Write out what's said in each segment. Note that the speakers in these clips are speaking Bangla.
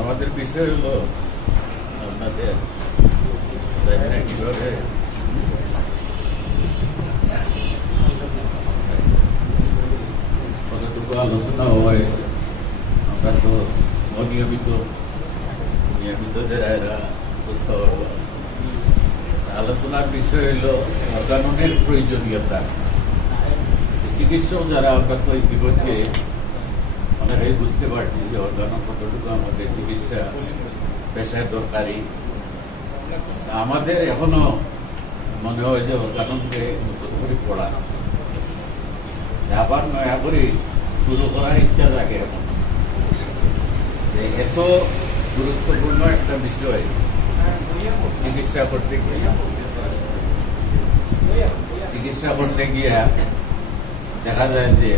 আমাদের বিষয় হলো আপনাদের কিভাবে কতটুকু আলোচনা হয়। আমরা তো অনিয়মিত যারা এরা বুঝতে পারবো। আলোচনার বিষয় হলো অর্গানের প্রয়োজনীয়তা। চিকিৎসক যারা আমরা তো ইতিমধ্যে অনেকেই বুঝতে পারছি যে অর্গান কতটুকু আমাদের চিকিৎসা পেশায় দরকারি। আমাদের এখনো মনে হয় যে অর্গানকে নতুন করে পড়া, আবার নয়া করে শুরু করার ইচ্ছা জাগে। এখন এত গুরুত্বপূর্ণ একটা বিষয় চিকিৎসা করতে গিয়া দেখা যায় যে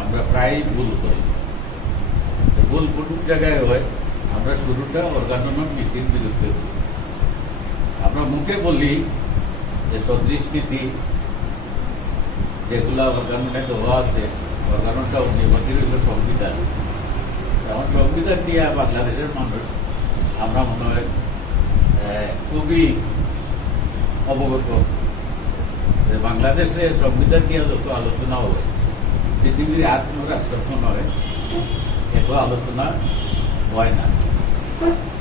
আমরা প্রায় ভুল করি। ভুল কোন জায়গায় হয়, আমরা শুরুটা অর্গানন নীতির বিরুদ্ধে করি। আমরা মুখে বলি যে সদৃশ নীতি যেগুলা অর্গাননে দেওয়া আছে, অর্গাননটা অগ্নিপতির হইল সংবিধান। এখন সংবিধান নিয়ে বাংলাদেশের মানুষ আমরা মনে হয় খুবই অবগত যে বাংলাদেশে সংবিধান নিয়ে যত আলোচনা হবে পৃথিবীর আর কোনো রাষ্ট্র নয় এত আলোচনা হয় না।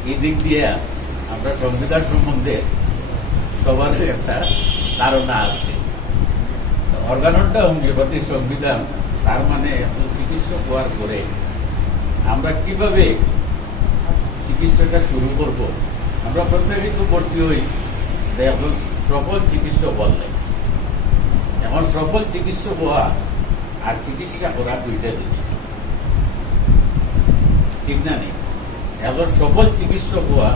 এই দিক দিয়ে আমরা সংবিধান সম্বন্ধে সবার একটা ধারণা আছে। অর্গাননটা অঙ্গীপতির সংবিধান, তার মানে চিকিৎসক হওয়ার পরে আমরা কিভাবে চিকিৎসাটা শুরু করব। আমরা প্রত্যেকেই তো ভর্তি হই যে এখন সফল চিকিৎসক বললে, এখন সফল চিকিৎসক হওয়া আর চিকিৎসা করা দুইটা জিনিস, ঠিক না? নেই এখন সফল চিকিৎসক হওয়া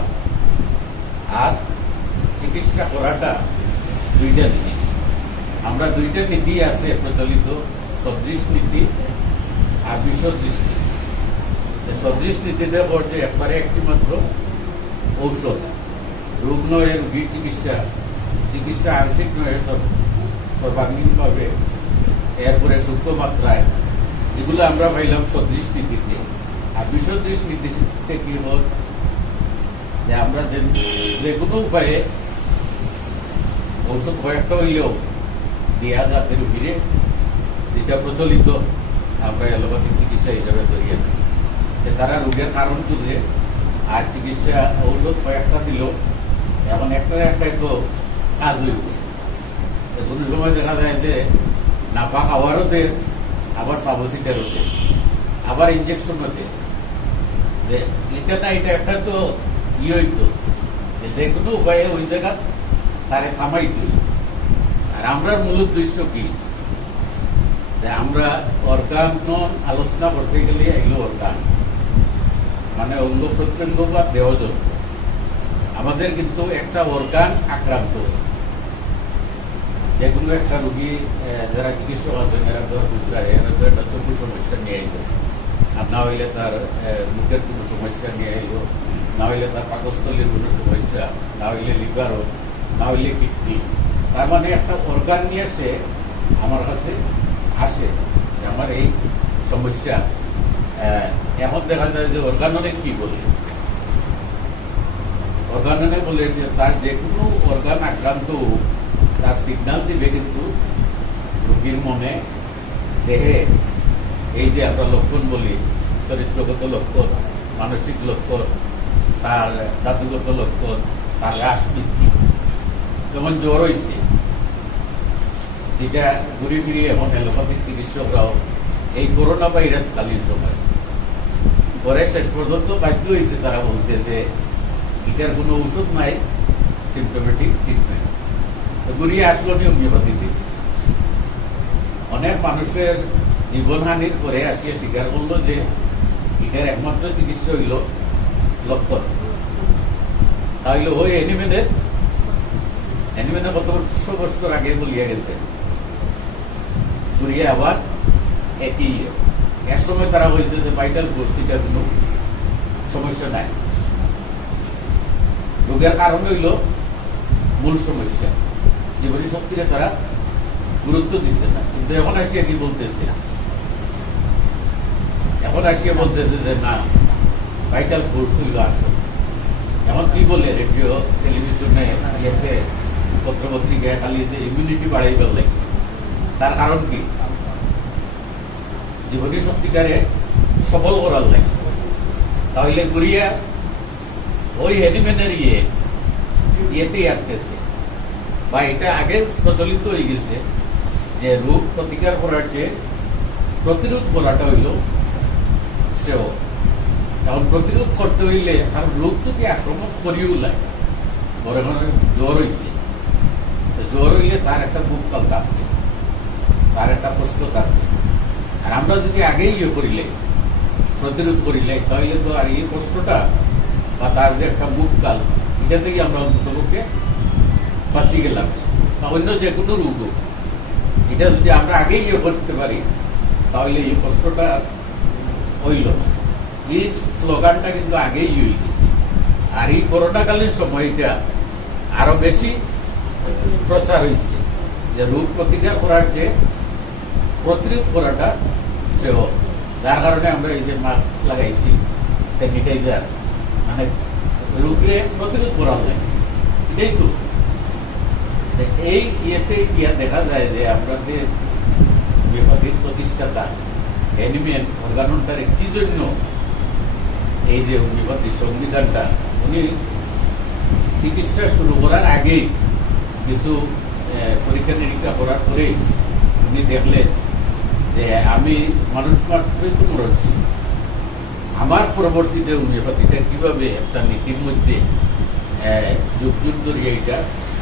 আর চিকিৎসা করাটা দুইটা জিনিস। আমরা দুইটা নীতি আছে প্রচলিত, সদৃশ নীতি আর বিসদৃশ নীতি। সদৃশ নীতিতে পড়ছে একবারে একটি মাত্র ঔষধ, রোগ নয় রোগীর চিকিৎসা আংশিক নয় সর্বাঙ্গীনভাবে, এরপরে সূক্ষ্ম মাত্রায়, এগুলো আমরা পাইলাম সদৃশ নীতিতে। আর বিসদৃশ নীতিতে কি হল যে আমরা যে কোনো উপায়ে ঔষধ কয়েকটা হইলেও দেয়া যাতে রোগীরে, যেটা প্রচলিত আমরা এলোপ্যাথিক চিকিৎসা হিসাবে ধরিয়ে থাকি। তারা রোগের কারণ খুঁজে আর চিকিৎসা ঔষধ কয়েকটা দিল, এখন একটাই তো কাজ হইব। কোনো সময় দেখা যায় যে নাপা খাওয়ারও দেয়, আবার সাবসিডারও দেয়, আবার ইঞ্জেকশনও দেয়। যে এটা না এটা একটা তো হইতো যে কোনো উপায়ে ওই জায়গা তারে থামাইতে। আর আমরা মূল উদ্দেশ্য কি, যে আমরা অর্গান আলোচনা করতে গেলে এগুলো অর্গান মানে অঙ্গ প্রত্যঙ্গ বা দেহযন্ত্র। আমাদের কিন্তু একটা অর্গান আক্রান্ত, যে কোনো একটা রোগী যারা চিকিৎসক আছেন এরা তো একটা চক্ষু সমস্যা নিয়ে আইল, আর না হইলে তার মুখের কোনো সমস্যা নিয়ে আইল, না হইলে তার পাকস্থলীর কোনো সমস্যা, না হইলে লিভারও, না হইলে কিডনি। তার মানে একটা অর্গান নিয়ে সে আমার কাছে আসে যে আমার এই সমস্যা। এখন দেখা যায় যে অর্গাননে কি বলে, অর্গাননে বলে যে তার যে কোনো অর্গান আক্রান্ত তার সিগন্যাল দিবে কিন্তু রোগীর মনে, দেহে। এই যে আমরা লক্ষণ বলি, চরিত্রগত লক্ষণ, মানসিক লক্ষণ, তার ধাতুগত লক্ষণ, তার হ্রাস বৃদ্ধি। যেমন জ্বর হয়েছে, যেটা ঘুরে ফিরে এখন এলোপ্যাথিক চিকিৎসকরাও এই করোনা ভাইরাস কালীন সময় পরে শেষ পর্যন্ত বাধ্য হয়েছে তারা বলতে যে এটার কোনো ওষুধ নাই, সিমটোমেটিক ট্রিটমেন্ট। তো ঘুরিয়ে আসলো হোমিওপ্যাথিতে। অনেক মানুষের জীবনহানির পরে আসিয়া স্বীকার করলো যে এটার একমাত্র চিকিৎসা হইল লক্ষণ। তাহলে ওই অ্যানিমেনে কত বছর আগে বলিয়া গেছে, ঘুরিয়ে আবার একই এক সময় তারা বলছে যে ভাইটাল ফোর্স এটা কোনো সমস্যা নাই, রোগের কারণ হইল মূল সমস্যা, জীবনী শক্তিরে তারা গুরুত্ব দিচ্ছে না। কিন্তু এখন আসিয়া কি বলতেছে, এখন আসিয়া বলতেছে যে না ভাইটাল ফোর্স হইল আসল। এমন কি বলে রেডিও টেলিভিশনে ইয়েতে পত্রপত্রিকায় খালি যে ইমিউনিটি বাড়াইবার লাগে, তার কারণ কি? জীবনী সত্যিকারে সফল করার লাগে। তাহলে ঘুরিয়া ওই হ্যানিম্যানের ইয়েতেই আসতেছে, বা এটা আগে প্রচলিত হয়ে গেছে যে রোগ প্রতিকার করার চেয়ে প্রতিরোধ করাটা হইল শ্রেয়। এখন প্রতিরোধ করতে হইলে, কারণ রোগ যদি আক্রমণ করিও লাগে, ঘরে ঘরে জ্বর হয়েছে, জ্বর হইলে তার একটা বুককাল থাকবে, তার একটা কষ্ট থাকবে। আর আমরা যদি আগেই করিলে, প্রতিরোধ করিলে, তাহলে তো আর এই কষ্টটা বা তার যে একটা বুককাল, এটা থেকে আমরা অন্ততপক্ষে বাঁচি গেলাম। বা অন্য যে কোনো রোগ, এটা যদি আমরা আগেই করতে পারি, তাহলে এই কষ্টটা হইল না। এই স্লোগানটা কিন্তু আগেই হয়ে গেছে। আর এই করোনাকালীন সময়টা আরো বেশি প্রচার হয়েছে যে রোগ প্রতিকার করার চেয়ে প্রতিরোধ করাটা শ্রেয়। যার কারণে আমরা এই যে মাস্ক লাগাইছি, স্যানিটাইজার, মানে রোগকে প্রতিরোধ করা যায়। এটাই তো এই ইয়েতে গিয়া দেখা যায় যে আমাদের হোমিওপ্যাথির প্রতিষ্ঠাতা হ্যানিম্যান অর্গাননটারে কি জন্য এই যে হোমিওপ্যাথির সংবিধানটা, উনি চিকিৎসা শুরু করার আগেই কিছু পরীক্ষা নিরীক্ষা করার পরে উনি দেখলেন যে আমি মানুষ মাত্রই তো মরছি, আমার পরবর্তীতে হোমিওপ্যাথিটা কিভাবে একটা নীতির মধ্যে যুগ যুগ ধরে এইটা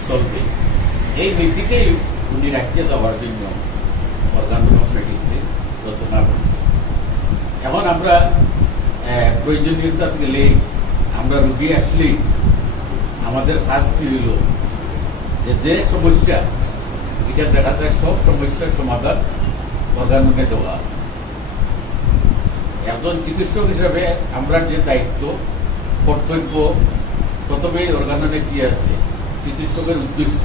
চলবে, এই নীতিটাই উনি রাখিয়ে দেওয়ার জন্য অর্গানন অফ মেডিসিন রচনা করছে। এখন আমরা প্রয়োজনীয়তা গেলে, আমরা রোগী আসলেই আমাদের কাজ কি হইল যে সমস্যা, এটা দেখা যায় সব সমস্যার সমাধান অর্গাননে দেওয়া আছে। একজন চিকিৎসক হিসাবে আমরা যে দায়িত্ব, কর্তব্য, প্রথমেই অর্গাননে কি আছে, চিকিৎসকের উদ্দেশ্য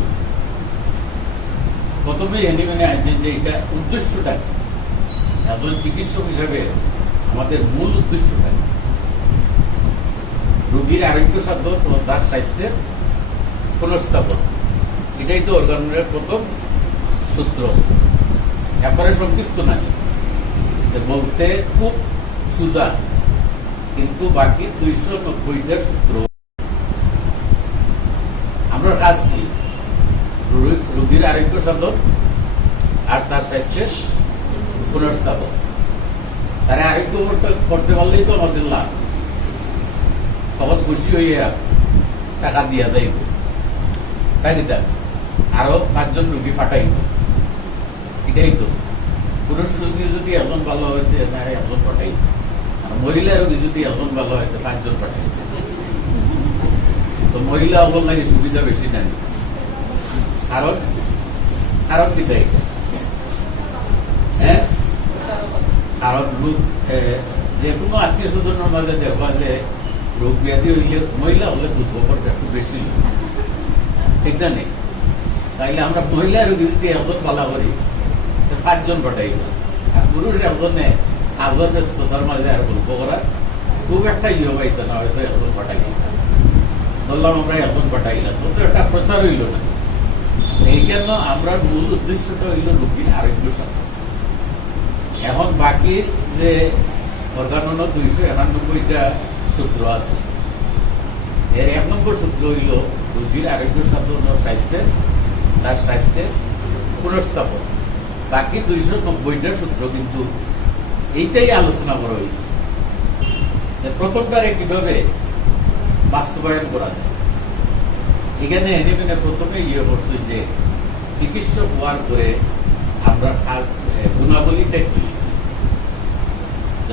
প্রথমেই হ্যানিম্যানে আনছেন যে এটা উদ্দেশ্যটা কি। একজন চিকিৎসক হিসাবে আমাদের মূল উদ্দেশ্যটা কি? রোগীর আরোগ্য সাধন ও তার স্বাস্থ্যের পুনঃস্থাপন, এটাই তো অর্গাননের প্রথম সূত্র। একবারে সংক্ষিপ্ত নাই, বলতে খুব সুজা, কিন্তু বাকি 290টা সূত্র। আমরা কাজ কি? রোগীর আরোগ্য সাধন আর তার স্বাস্থ্যের পুনঃস্থাপন। তারা আরোগ্য করতে পারলেই তো আমাদের লাভ। তখন খুশি হয়ে টাকা দিয়া দেয়, তাই না? আরো 5 জন রোগী ফাটাইত, এটাই তো। পুরুষ রোগী যদি একজন ভালো হইতে না, একজন ফাটাইত। আর মহিলা রোগী যদি একজন ভালো হইতে 5 জন ফাটাইত। তো মহিলা অবল লাগে সুবিধা বেশি নেন, কারণ কারণ কি দেয়? হ্যাঁ, কারণ রোগ যে কোনো আত্মীয় স্বজনের মাঝে দেখবা যে রোগ ব্যাধি হইলে মহিলা হলে দুষ্প্রভাবটা একটু বেশি, ঠিক না নেই? তাইলে আমরা মহিলা রোগী যদি একজন পালা করি, 5 জন পাঠাইব। আর পুরুষ একজনে কাজের ব্যস্ততার মাঝে আর গল্প করার খুব একটা পাইতো না, হয়তো একজন পাঠাই বললাম আমরা একজন পাঠাইলাম, তো একটা প্রচার হইল না। এই জন্য আমরা মূল উদ্দেশ্যটা হইল রোগীর আরোগ্য সাধন। এখন বাকি যে অর্গানন 291টা সূত্র আছে, এর 1 নম্বর সূত্র হইল রোগীর আরোগ্য সাধন ও তার স্বাস্থ্যের পুনঃস্থাপন। বাকি 290টা সূত্র কিন্তু এইটাই আলোচনা করা হয়েছে, প্রথমবারে কিভাবে বাস্তবায়ন করা যায়। এখানে হ্যানিম্যানে প্রথমে করছে যে চিকিৎসক হওয়ার পরে আমরা গুণাবলীটা কি,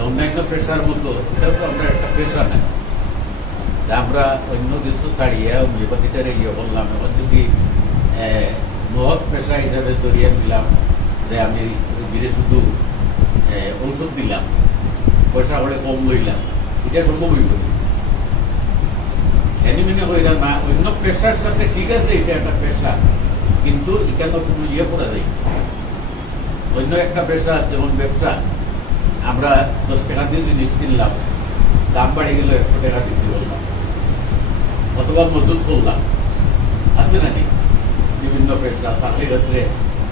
অন্যান্য পেশার মতো এটাও তো আমরা একটা পেশা নেই, আমরা অন্য কিছু ছাড়িয়ে হোমিওপ্যাথিটারে বললাম। এখন যদি মহৎ পেশা হিসাবে জড়িয়ে নিলাম যে আমি রোগীরে শুধু ঔষধ দিলাম, পয়সা করে কম লইলাম, এটা সম্ভব হইব না। হ্যানিম্যানে হইলা না, অন্য পেশার সাথে ঠিক আছে, এটা একটা পেশা, কিন্তু এখানে কোনো করা যায়। অন্য একটা পেশা যেমন ব্যবসা, আমরা 10 টাকা দিয়ে জিনিস কিনলাম, দাম বাড়ে গেল 100 টাকা বিক্রি করলাম, অথবা মজুত করলাম, আছে না নেই? বিভিন্ন পেশা চাকরির ক্ষেত্রে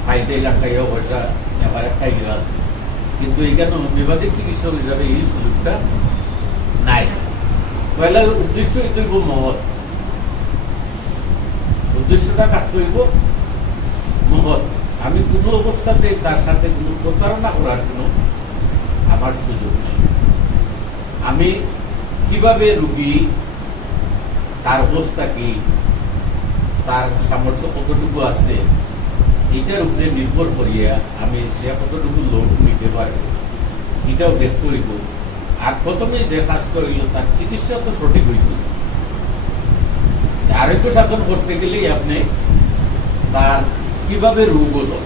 খাইতে লাগাইও পয়সা এবার খাইলেও আছে, কিন্তু এখানে হোমিওপ্যাথিক চিকিৎসক হিসাবে এই সুযোগটা নাই। পয়লা উদ্দেশ্য হইব মহৎ, উদ্দেশ্যটা কাটতে হইব মহৎ। আমি কোনো অবস্থাতে তার সাথে কোনো প্রতারণা করার কোনো আমার সুযোগ নেই। আমি কিভাবে রুগী, তার অবস্থা কি, তার সামর্থ্য কতটুকু আছে, এটার উপরে নির্ভর করিয়া আমি সে কতটুকু লোড নিতে পারবে এটাও দেখতে হইব। আর প্রথমে যে কাজটা হইল তার চিকিৎসা তো সঠিক হইব। আরোগ্য সাধন করতে গেলেই আপনি তার কিভাবে রোগ হলো,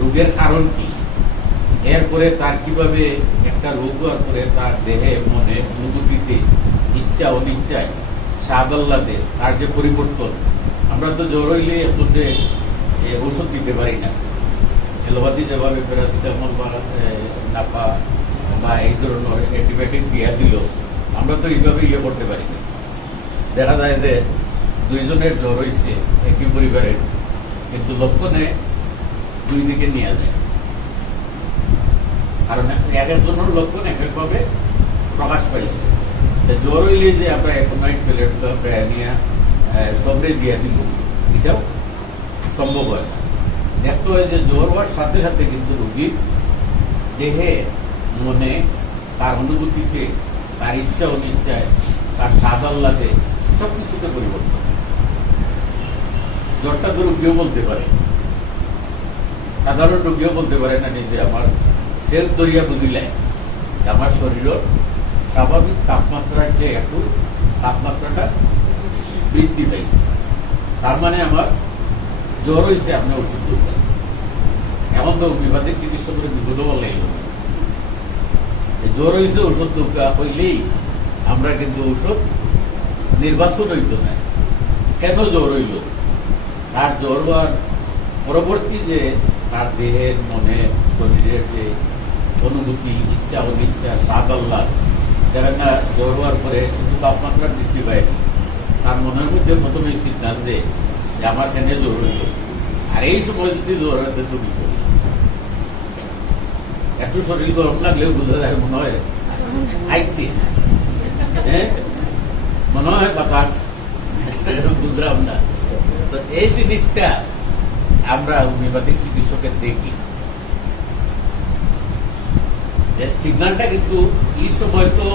রোগের কারণ কি, এরপরে তার কিভাবে একটা রোগ হওয়ার পরে তার দেহে মনে অনুভূতিতে ইচ্ছা অনিচ্ছায় স্বাদ আহ্লাদে তার যে পরিবর্তন। আমরা তো জ্বর হইলে এখন যে ঔষধ দিতে পারি না, এলোপাথি যেভাবে প্যারাসিটামল বা নাপা বা এই ধরনের অ্যান্টিবায়োটিক দিয়া দিল, আমরা তো এইভাবে করতে পারি না। দেখা যায় যে দুইজনের জ্বর হয়েছে একই পরিবারের, কিন্তু লক্ষণে দুই দিকে নিয়ে যায়, কারণ এক একজনের লক্ষণ এক একভাবে প্রকাশ পাইছে। জ্বর হইলে যে আমরা এकोनाइट প্লেট নিয়ে সবরে দিয়ে দিব, এটাও সম্ভব হয় না। দেখতে হয় যে জ্বর হওয়ার সাথে সাথে কিন্তু রোগীর দেহে মনে তার অনুভূতিতে তার ইচ্ছা অনিচ্ছায় তার স্বাদ আহ্লাদে সবকিছুতে পরিবর্তন। জ্বরটা তো রোগীও বলতে পারে, সাধারণ রোগীও বলতে পারে না যে আমার সেল দরিয়া বুঝিলে আমার শরীরের স্বাভাবিক তাপমাত্রার যে একটু তাপমাত্রাটা বৃদ্ধি পাইছে, তার মানে আমার জ্বর হয়েছে, আপনি ওষুধ দিবেন। এখন তো হোমিওপ্যাথিক চিকিৎসা করে বিপদ বললে জ্বর হয়েছে ওষুধ দোকা হইলেই আমরা কিন্তু ওষুধ নির্বাচন হইত না। কেন জ্বর হইল? তার জ্বর হওয়ার পরবর্তী যে তার দেহের মনে শরীরের যে অনুভূতি, ইচ্ছা অনিচ্ছা, স্বাদ আহ্লাদ, দেখা না জ্বর হওয়ার পরে শুধু তাপমাত্রা বৃদ্ধি পায়, তার মনের মধ্যে প্রথমে সিদ্ধান্ত দেয় যে আমার কেন জ্বর হইল। আর এই সময় যদি জ্বর হইতে তো বিষয় একটু শরীর গরম লাগলেও বোঝা যায় মনে হয় আইছে, হ্যাঁ মনে হয় বাতাস, বুঝলাম না। তো এই জিনিসটা আমরা হোমিওপ্যাথিক চিকিৎসকের দেখি, সিগন্যালটা কিন্তু এই সময় তো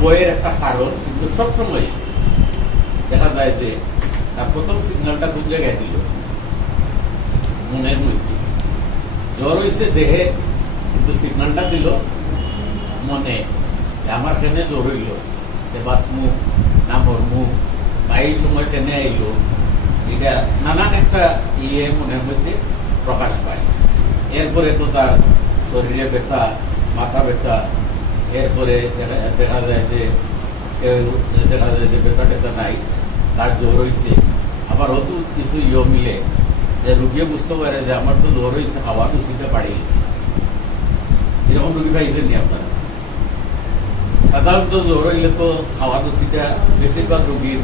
বইয়ের একটা কারণ, কিন্তু সবসময় দেখা যায় যে তার প্রথম সিগন্যালটা কোন জায়গায় দিল, মনের মধ্যে। জ্বর হয়েছে দেহে, কিন্তু সিগন্যালটা দিল মনে, আমার কেনে জ্বর হইল, বাঁচমু না মরমু, বা এই সময় কেনে আইল, এটা নানান একটা মনের মধ্যে প্রকাশ পায়। এরপরে তো তার শরীরে ব্যথা, মাথা ব্যথা, এরপরে দেখা যায় যে ব্যথা টেথা নাই, তার জ্বর হয়েছে। আবার হয়তো কিছু মিলে যে রুগিয়ে বুঝতে পারে যে আমার তো জ্বর হয়েছে, খাওয়ার রুচিটা বাড়িয়ে গেছে। এরকম রুগী পাইছেন নি আপনারা? সাধারণত জ্বর হইলে তো খাওয়ার রুচিটা বেশিরভাগ রুগীর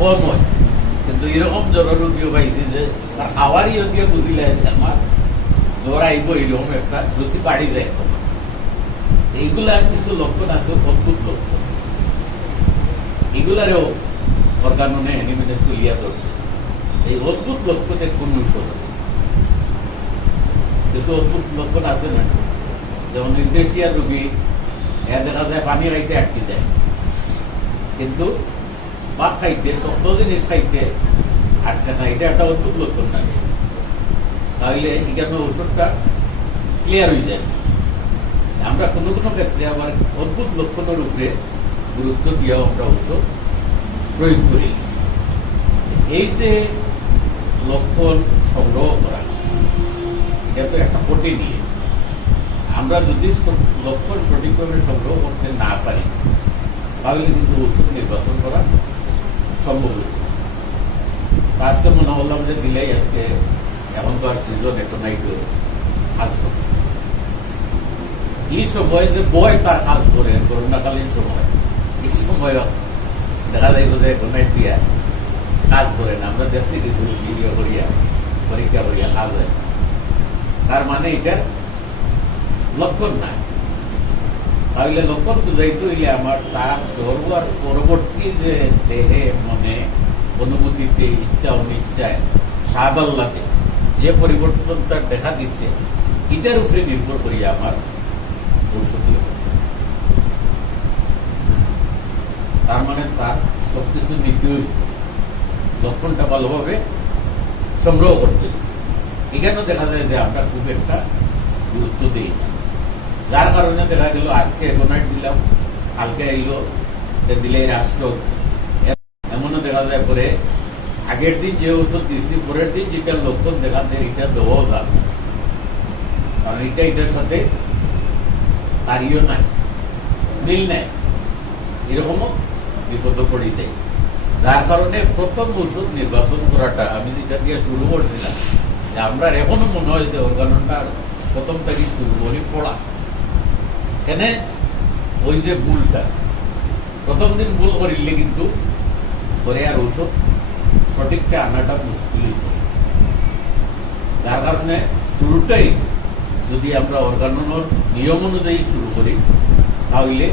কম হয়, কিন্তু এরকম জ্বর রুগীও পাইছে যে তার খাওয়ারই গিয়ে বুঝিলে আমার জ্বর আইব, এরকম একটা রুচি বাড়ি যায়। এইগুলা কিছু লক্ষণ আছে, অদ্ভুত লক্ষণ। এগুলারও অর্গাননে অ্যানিমেটেড তুলিয়া ধরছে। এই অদ্ভুত লক্ষণে কোন ঔষধ? কিছু অদ্ভুত লক্ষণ আছে না, যেমন ইন্ডোনেশিয়ার রোগী দেখা যায় পানি খাইতে আটকে যায়, কিন্তু ভাত খাইতে, শক্ত জিনিস খাইতে আটকে না। এটা একটা অদ্ভুত লক্ষণ না, তাহলে এখানে ওষুধটা ক্লিয়ার হয়ে যায়। আমরা কোনো কোনো ক্ষেত্রে আবার অদ্ভুত লক্ষণের উপরে গুরুত্ব দিয়েও আমরা ঔষধ প্রয়োগ করি। এই যে লক্ষণ সংগ্রহ করা, এটা তো একটা কোটে নিয়ে, আমরা যদি লক্ষণ সঠিকভাবে সংগ্রহ করতে না পারি, তাহলে কিন্তু ওষুধ নির্বাচন করা সম্ভব হইত। আজকে মনে করলাম যে দিলেই আজকে, এখন তো আর সিজন এकोनाइट আসবে। এই সময় যে বয় তার কাজ করে করোনাকালীন সময় এই সময় দেখা যাইব যে গণেট দিয়া কাজ করে না। আমরা দেখছি কিছু ভিডিও করিয়া পরীক্ষা করিয়া কাজ হয়। তার মানে এটা লক্ষণ নাই। তাহলে লক্ষণ বুঝাইতে হইলে আমার তার সর্বার পরবর্তী যে দেহে মনে অনুভূতিতে ইচ্ছা অনিচ্ছায় সাদাল্লাতে যে পরিবর্তন তার দেখা দিচ্ছে এটার উপরে নির্ভর করিয়া আমার ঔষধি হবে। তার মানে তার সবকিছু নিতে লক্ষণটা ভালোভাবে সংগ্রহ করতে। এখানেও দেখা যায় যে আমরা খুব একটা গুরুত্ব দিই না, যার কারণে দেখা গেল আজকে এগোনাইট দিলাম, কালকে এলো দিলে রাষ্ট্র। এমনও দেখা যায় পরে আগের দিন যে ওষুধ দিচ্ছি পরের দিন যেটার লক্ষণ দেখা দেয় এটা দেওয়াও যাবে, কারণ এটা এটার সাথে তারিও নাই, মিল নাই, এরকমও বিপদ পড়ে যায়। যার কারণে প্রথম ওষুধ নির্বাচন করাটা আমি যেটা দিয়ে শুরু করছিলাম যে আমরা এখনো মনে হয় যে অর্গাননটা প্রথম থেকে শুরু করি পড়া। এখানে ওই যে ভুলটা প্রথম দিন ভুল করিলে কিন্তু পরে আর ওষুধ সঠিকটা আনাটা মুশকিল হয়ে যায়। যার কারণে শুরুটাই যদি আমরা অর্গাননের নিয়ম অনুযায়ী শুরু করি তাহলে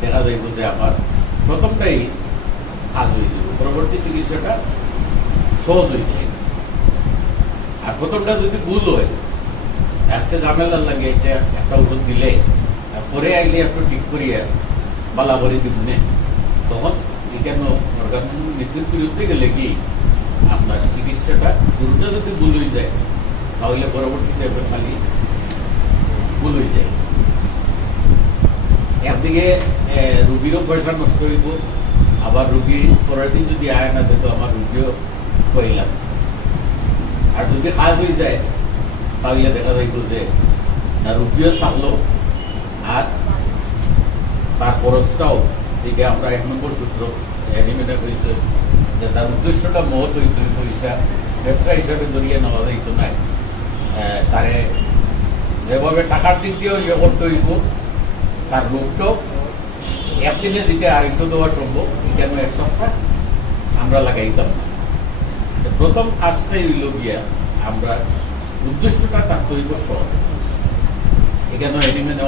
দেখা যাইব যে আমার প্রথমটাই কাজ হয়ে যাবে, পরবর্তী চিকিৎসাটা সহজ হয়ে যায়। আর প্রথমটা যদি ভুল হয়, আজকে ঝামেলার লাগে একটা ওষুধ দিলে পরে আইলে একটু ঠিক করিয়া বালা করে দিব না, তখন এখানে অর্গানন মৃত্যুর বিরুদ্ধে গেলে কি আপনার চিকিৎসাটা শুরুটা যদি ভুল হয়ে যায় তাহলে পরবর্তীতে খালি ভুল হয়ে যায়। একদিকে রুগীরও পয়সা নষ্ট হইব, আবার রুগী পরের দিন যদি আয় না যেত আমার রুগীও কইলাম। আর যদি কাজ হয়ে যায় তাহলে দেখা যাইব যে রুগীও থাকলো আর তার খরচটাও থেকে আমরা 1 নম্বর সূত্র অ্যানিমেনে কইছে যে তার উদ্দেশ্যটা মহৎ হইত, পয়সা ব্যবসা হিসাবে ধরিয়ে নেওয়া যাইতো নাই। তারে যেভাবে টাকার দিক দিয়েও ইয়ে করতে হইব, তার রোগটাও একদিনে যেটা আয়ত্ত দেওয়া সম্ভব এখানে 1 সপ্তাহ আমরা লাগাইতাম না। প্রথম কাজটাই হইল গিয়া আমরা উদ্দেশ্যটা থাকতে হইব সৎ। এখানে অ্যানিমেনে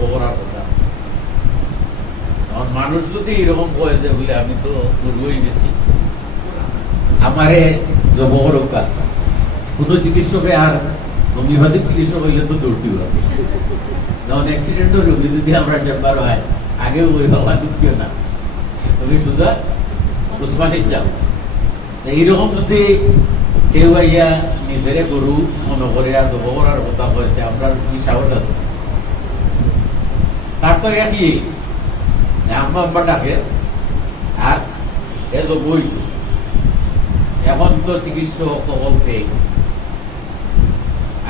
জব করার কথা। এখন মানুষ যদি এরকম কয়ে যে বলে আমি তো গরুই গেছি, আমারে জব করুকা, কোনো চিকিৎসকে আর হোমিওপ্যাথিক চিকিৎসক হইলে তো দৌড়তে হবে। যখন অ্যাক্সিডেন্টের রোগী যদি আমরা চেম্বার হয়, আগে ওই হওয়া ঢুকিও না, তুমি সোজা উসমানিক যাও। এইরকম যদি কেউ আইয়া নিজেরে গরু মনে করে আর জব করার কথা হয়েছে, আমরা কি সাহস আছে? তার তো একই আম্মা আম্মা ডাকে আর এ তো বই। এখন তো চিকিৎসক কবল ফেক,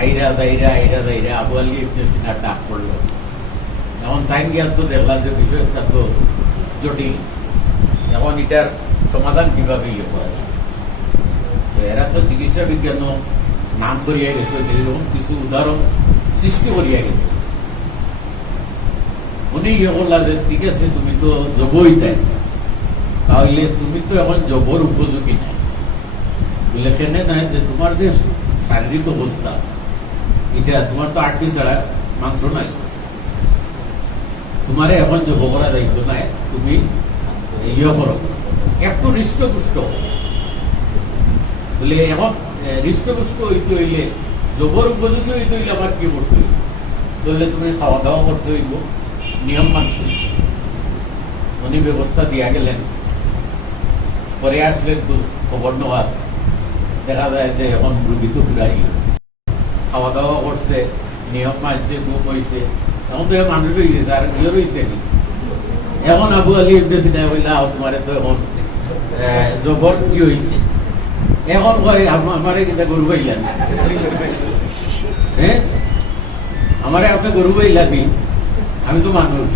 আইরা দাইরা আবু আলী ইবনে সিনার ডাক পড়লো। এখন তাই গিয়া তো দেখলাম যে বিষয়টা তো জটিল, এখন এটার সমাধান কিভাবে ইয়ে করা যায়। তো এরা তো চিকিৎসা বিজ্ঞান নাম করিয়া গেছে, এরকম কিছু উদাহরণ সৃষ্টি করিয়া গেছে। উনি ইয়ে করলাম যে ঠিক আছে তুমি তো জবই তাই, তাহলে তুমি তো এখন জবর উপযোগী নাই বলে সেনে নয় যে তোমার যে শারীরিক অবস্থা, এটা তোমার তো আটটি ছাড়া মাংস নাই, তোমারে এখন জব করা দায়িত্ব নাই, তুমি ইয়ে করো একটু হৃষ্টপুষ্ট বলে। এখন হৃষ্টপুষ্ট হইতে হইলে, জবর উপযোগী হইতে হইলে আমার কি করতে হইব বললে, তুমি খাওয়া দাওয়া করতে হইব, নিয়ম মানতে হইব। উনি ব্যবস্থা দিয়া গেলেন, পরে আসলেন খবর নেওয়ার, দেখা যায় যে এখন রুগী তো ফিরাই খাওয়া দাওয়া করছে, নিয়ম মানছে, ঘুম হয়েছে, এখন তো মানুষ হয়ে গেছে আর ইয়ে রয়েছে নি। এখন আবু আলী ইবনে সিনা বললা তোমার তো এখন জবর কি হয়েছে, এখন কয় আমারে কিন্তু গরু পাইলেন, হ্যাঁ আমারে আপনি গরু পাইলানি, আমি তো মানুষ।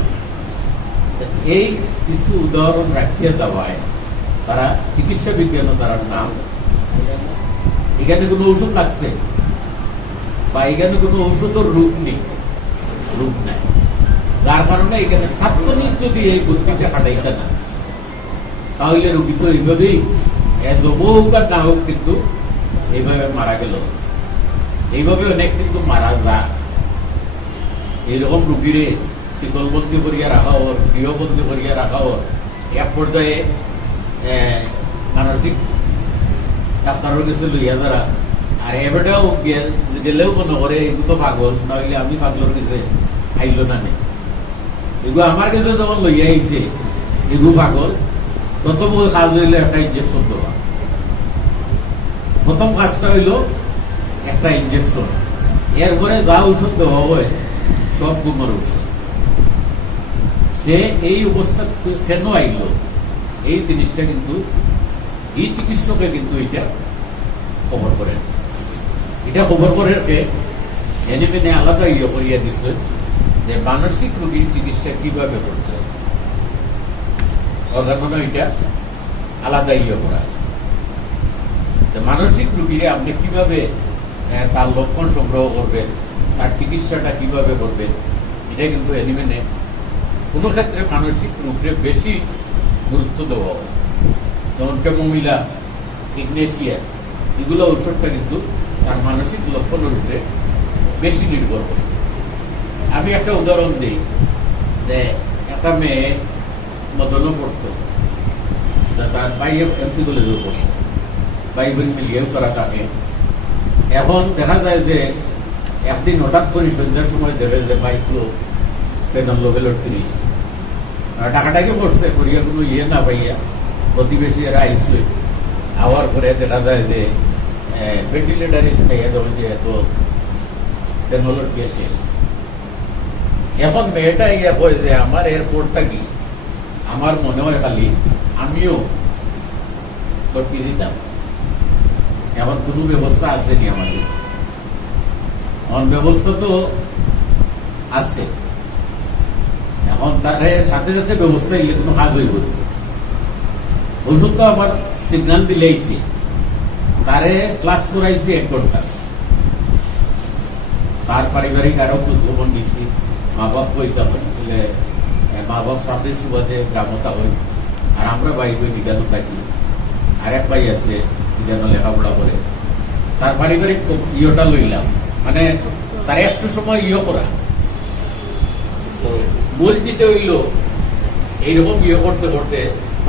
এই কিছু উদাহরণ রাখিয়ে দেওয়ায় তারা চিকিৎসা বিজ্ঞান তার নাম, এখানে কোনো ওষুধ লাগছে বা এখানে কোনো ওষুধের রূপ নেই, রূপ নাই, যার কারণে এখানে তাৎক্ষণিক যদি এই বুদ্ধিটা খাটাইতে না, তাহলে রোগী তো এইভাবেই জব হোক আর না হোক কিন্তু এইভাবে মারা গেল। এইভাবে অনেক কিন্তু মারা যায়। এইরকম রোগীরে শীতলবন্দি করিয়া রাখা হর, গৃহবন্দি করিয়া রাখা হর, এক পর্যায়ে মানসিক ডাক্তারের কাছে লইয়া যারা, আর এবারেও গেলেও মনে করে এগুলো তো পাগল, নইলে আমি পাগলের কাছে আইল না নেই, এগুলো আমার কাছে যখন লইয়া আইছে এগু পাগল। প্রথম কাজ হইলো একটা ইঞ্জেকশন দেওয়া, প্রথম কাজটা হইল একটা ইঞ্জেকশন, এরপরে যা ওষুধ দেওয়া হয় সব গুমর ওষুধ। সে এই অবস্থা কেন আইল, এই জিনিসটা কিন্তু এই চিকিৎসকে কিন্তু এটা খবর করেন, এটা খবর করে এনে মেনে আলাদা ইয়ে করিয়া দিচ্ছে যে মানসিক রোগীর চিকিৎসা কিভাবে করতে হয়, অর্থাৎ এটা আলাদা ইয়ে করা আছে। মানসিক রোগীরে আপনি কিভাবে তার লক্ষণ সংগ্রহ করবেন, তার চিকিৎসাটা কিভাবে করবেন, এটা কিন্তু এনে মেনে কোনো ক্ষেত্রে মানসিক রোগে বেশি গুরুত্ব দেওয়া হয়। যেমন ক্যামোমিলা, ইগনেশিয়া, এগুলো ঔষধটা কিন্তু তার মানসিক লক্ষণের উপরে বেশি নির্ভর করে। আমি একটা উদাহরণ দিই যে একটা মেয়ে মদনও পড়তো, তার ভাই এমসি কলেজেও পড়তো, ভাই বোন মিলিয়েও করা থাকে। এখন দেখা যায় যে একদিন হঠাৎ করে সন্ধ্যার সময় দেখে যে ভাই তো ফেনাল লেভেলের 30 টাকাটাকে পড়ছে, করিয়া কোনো ইয়ে না পাইয়া প্রতিবেশী এরা আইসে, আওয়ার পরে দেখা যায় যে ভেন্টিলেটারে খাইয়া দেবেন যে এত ফেনলের কেস শেষ। এখন মেয়েটা ইয়ে হয় যে আমার এয়ারপোর্টটা কি, আমার মনে হয় খালি আমিও ভর্তি দিতাম। এখন কোনো ব্যবস্থা আছে নি আমাদের? এখন ব্যবস্থা তো আছে, এখন তার সাথে সাথে ব্যবস্থা এলে কোনো কাজ হইব। ওষুধ তো আমার সিগন্যাল দিলেইছি, তারে ক্লাস করাইছি 1 ঘন্টা, তার পারিবারিক আরো খোঁজখবর নিছি, মা বাপ কইতে হয় বলে মা বাপ চাকরির সুবাদে গ্রামতা হই, আর আমরা ভাই বই বিজ্ঞানও থাকি, আর এক ভাই আছে বিজ্ঞান লেখাপড়া করে, তার পারিবারিক ইয়েটা লইলাম, মানে তার একটু সময় ইয়ে করা। তো মূল যেটা হইল এইরকম ইয়ে করতে করতে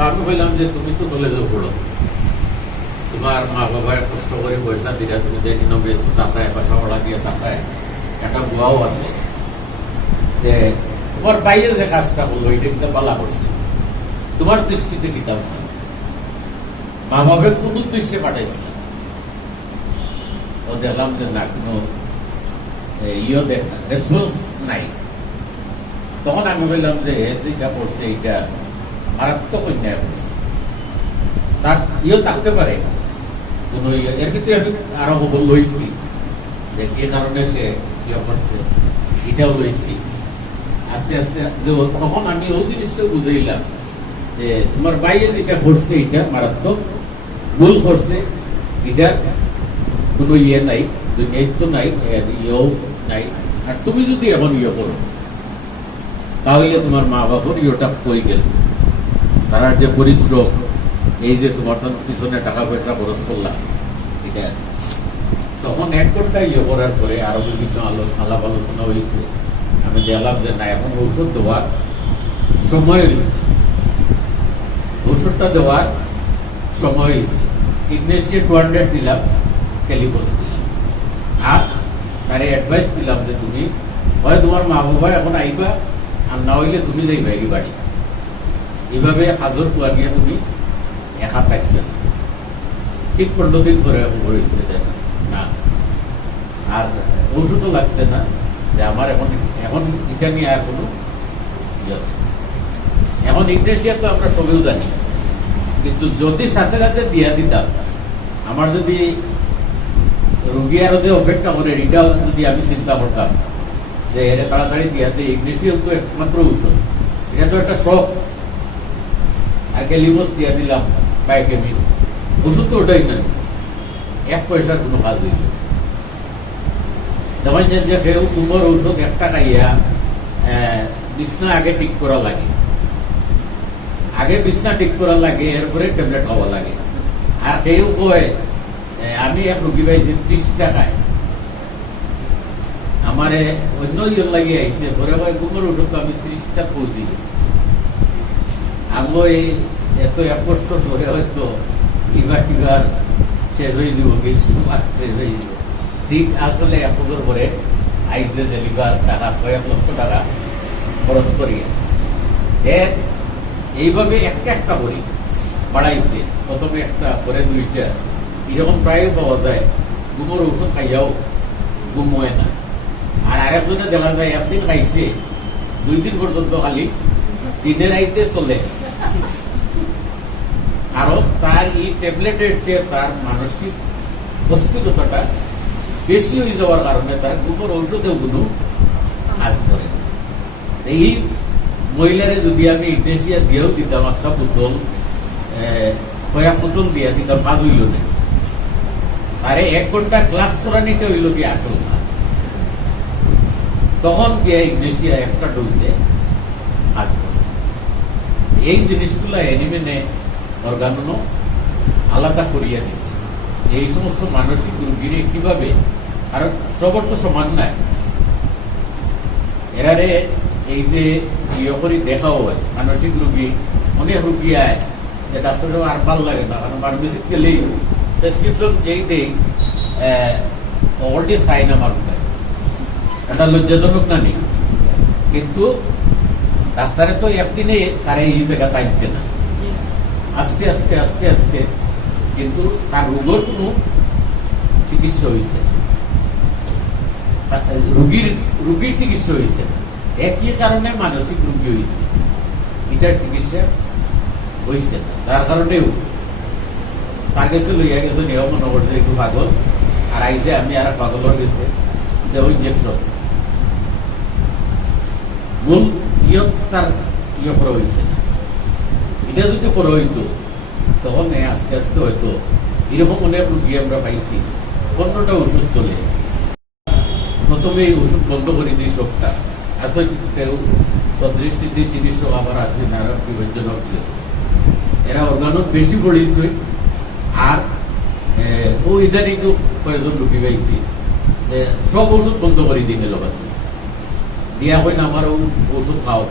আমি বললাম যে তুমি তো কলেজে পড়ো, তোমার মা বাবায় কষ্ট করে পয়সা দিলে, তুমি যে কিনা বেশ টাকায় পয়সা ভাড়া দিয়ে টাকায় একটা গোয়াও আছে, যে তোমার বাইরে যে কাজটা করলো এটা কিন্তু পালা করছে, তোমার দৃষ্টিতে কিতাব না, মা বাবার কোন উদ্দেশ্যে পাঠাইছে? ও দেখলাম যে না, কোনো ইয়ে দেখা রেসপন্স নাই। তখন আমি বললাম যে যেটা পড়ছে এটা মারাত্মক অন্যায় করছে, তার ইয়ে থাকতে পারে কোন এর ভিতরে আমি আরো খবর লইছি যে কি কারণে সে ইয়ে করছে, এটাও লইছি। আস্তে আস্তে তখন আমি ওই জিনিসটা বুঝাইলাম যে তোমার বাইরে যেটা করছে এটা মারাত্মক ভুল করছে, এটার কোনো ইয়ে নাই, দুনিয়ায় তো নাই, ইয়েও নাই। আর তুমি যদি এখন ইয়ে করো তাহলে তোমার মা বাবার ইয়েটা কই গেল, তারা যে পরিশ্রম, এই যে তোমার পিছনে টাকা পয়সা খরচ করলাম এটা। তখন এক ঘন্টা ইয়ে করার পরে আরো বিভিন্ন আলাপ আলোচনা হয়েছে, আমি দেখলাম যে না, এখন ঔষধ দেওয়ার সময় হয়েছে, ঔষধটা দেওয়ার সময় হয়েছে। ইগনেশিয়া 200 দিলাম, ক্যালিপোস দিলাম, আর তারে অ্যাডভাইস দিলাম যে তুমি হয় তোমার মা বাবা এখন আইবা, আর না হইলে তুমি যাইবা এই বাড়ি, এইভাবে আদর কুয়া নিয়ে তুমি একা থাকবে। ঠিক 15 দিন পরে হয়েছে না, আর ঔষধও লাগছে না, যে আমার এখন এখন এটা নিয়ে আর কোনো এখন ইগনেশিয়া তো আমরা সবেও জানি, কিন্তু যদি সাথে সাথে দিয়া দিতাম, আমার যদি রোগী আরো যে অপেক্ষা করে এটাও যদি আমি চিন্তা করতাম যে এটা তাড়াতাড়ি দিয়া দিই, ইগনেশিয়া তো একমাত্র ঔষধ, এটা তো একটা শখ, আর ক্যালিপোস দিয়া দিলাম বায়োকেমি, ওষুধ তো ওটাই না, 1 পয়সার কোনো কাজ হইল। যেমন যে কেউ তোমার ঔষধ একটা খাইয়া বিছনা আগে ঠিক করা লাগে, আগে বিছনা ঠিক করা লাগে, এরপরে ট্যাবলেট খাওয়া লাগে। আর কেউ কয় আমি এক রোগী পাইছি 30 টাকায়, আমারে অন্য ইয়ে লাগিয়ে আইসে, পরে কয় তোমার ওষুধ তো আমি 30টা পৌঁছে গেছি। আমি এত 1 বছর পরে হয়তো এবার টিবার শেষ হয়ে দিব, শেষ হয়ে দিব। ঠিক আসলে 1 বছর পরে আইসে যে লিভার টাকা 1 লক্ষ টাকা খরচ করিয়া এইভাবে একটা একটা করি বাড়াইছে, প্রথমে একটা পরে 2টা, এরকম প্রায় পাওয়া যায়। ঘুমোর ঔষধ খাইয়াও ঘুম হয় না। আর আরেকজনে দেখা যায় একদিন খাইছে 2 দিন পর্যন্ত খালি দিনের আইতে চলে, কারণ তার এই ট্যাবলেটের চেয়ে তার মানসিক অস্থিরতাটা বেশি হয়ে যাওয়ার কারণে তার ঘুমোর ঔষধেও কোনো কাজ করে। এই মহিলারে যদি আমি ইগনেশিয়া দিয়েও দিতাম 5টা বোতল, কয়েক বোতল দিয়ে দিতাম, 5 হইল না, আরে 1 ঘন্টা ক্লাস করা নিতে হইল কি আসল না, তখন গিয়ে ইগনেশিয়া একটা ডোজে কাজ করছে। এই জিনিসগুলো এনিমেনে অর্গানো আলাদা করিয়া দিছে। এই সমস্ত মানসিক রোগীরে কিভাবে, কারণ সবার তো সমান নাই, এরারে এই যে ইয়ে করে দেখাও হয়, মানসিক রোগী অনেক রোগী আয় যে ডাক্তারের আর ভাল লাগে না, কারণ ফার্মেসিত গেলেই প্রেসক্রিপশন যেই দেই অলরেডি চাই না মানুষ, এটা লজ্জাজনক না নেই, কিন্তু ডাক্তারে তো একদিনে তারা এই জায়গা চাইছে না, আস্তে আস্তে আস্তে আস্তে কিন্তু তার রোগের কোনো চিকিৎসা হয়েছে, রোগীর চিকিৎসা হয়েছে না, একই কারণে মানসিক রোগী হয়েছে, এটার চিকিৎসা হয়েছে না। যার কারণেও তার কাছে লইয়া গেছে, নেওয়া মনে করছে একটু পাগল, আর আইসে আমি আর পাগলের গেছে দেহ ইঞ্জেকশন, মূল ইয়ত তার ইয়ে করা হয়েছে না। এটা যদি করা হইতো তখন আস্তে আস্তে হয়তো এরকম অনেক রোগী আমরা পাইছি, 15টা ওষুধ চলে, প্রথমে এই ওষুধ বন্ধ করে দিই সবটা, আসলে কেউ সদৃষ্টিতে চিকিৎসক আবার আছে নারা বিপজ্জনক, এরা অর্গানত বেশি পড়িত, আর ও ইদানিং কয়েকজন রোগী পাইছি সব ওষুধ বন্ধ করে দিনে লগাতে, দিয়া হয় না আমার ওষুধ খাও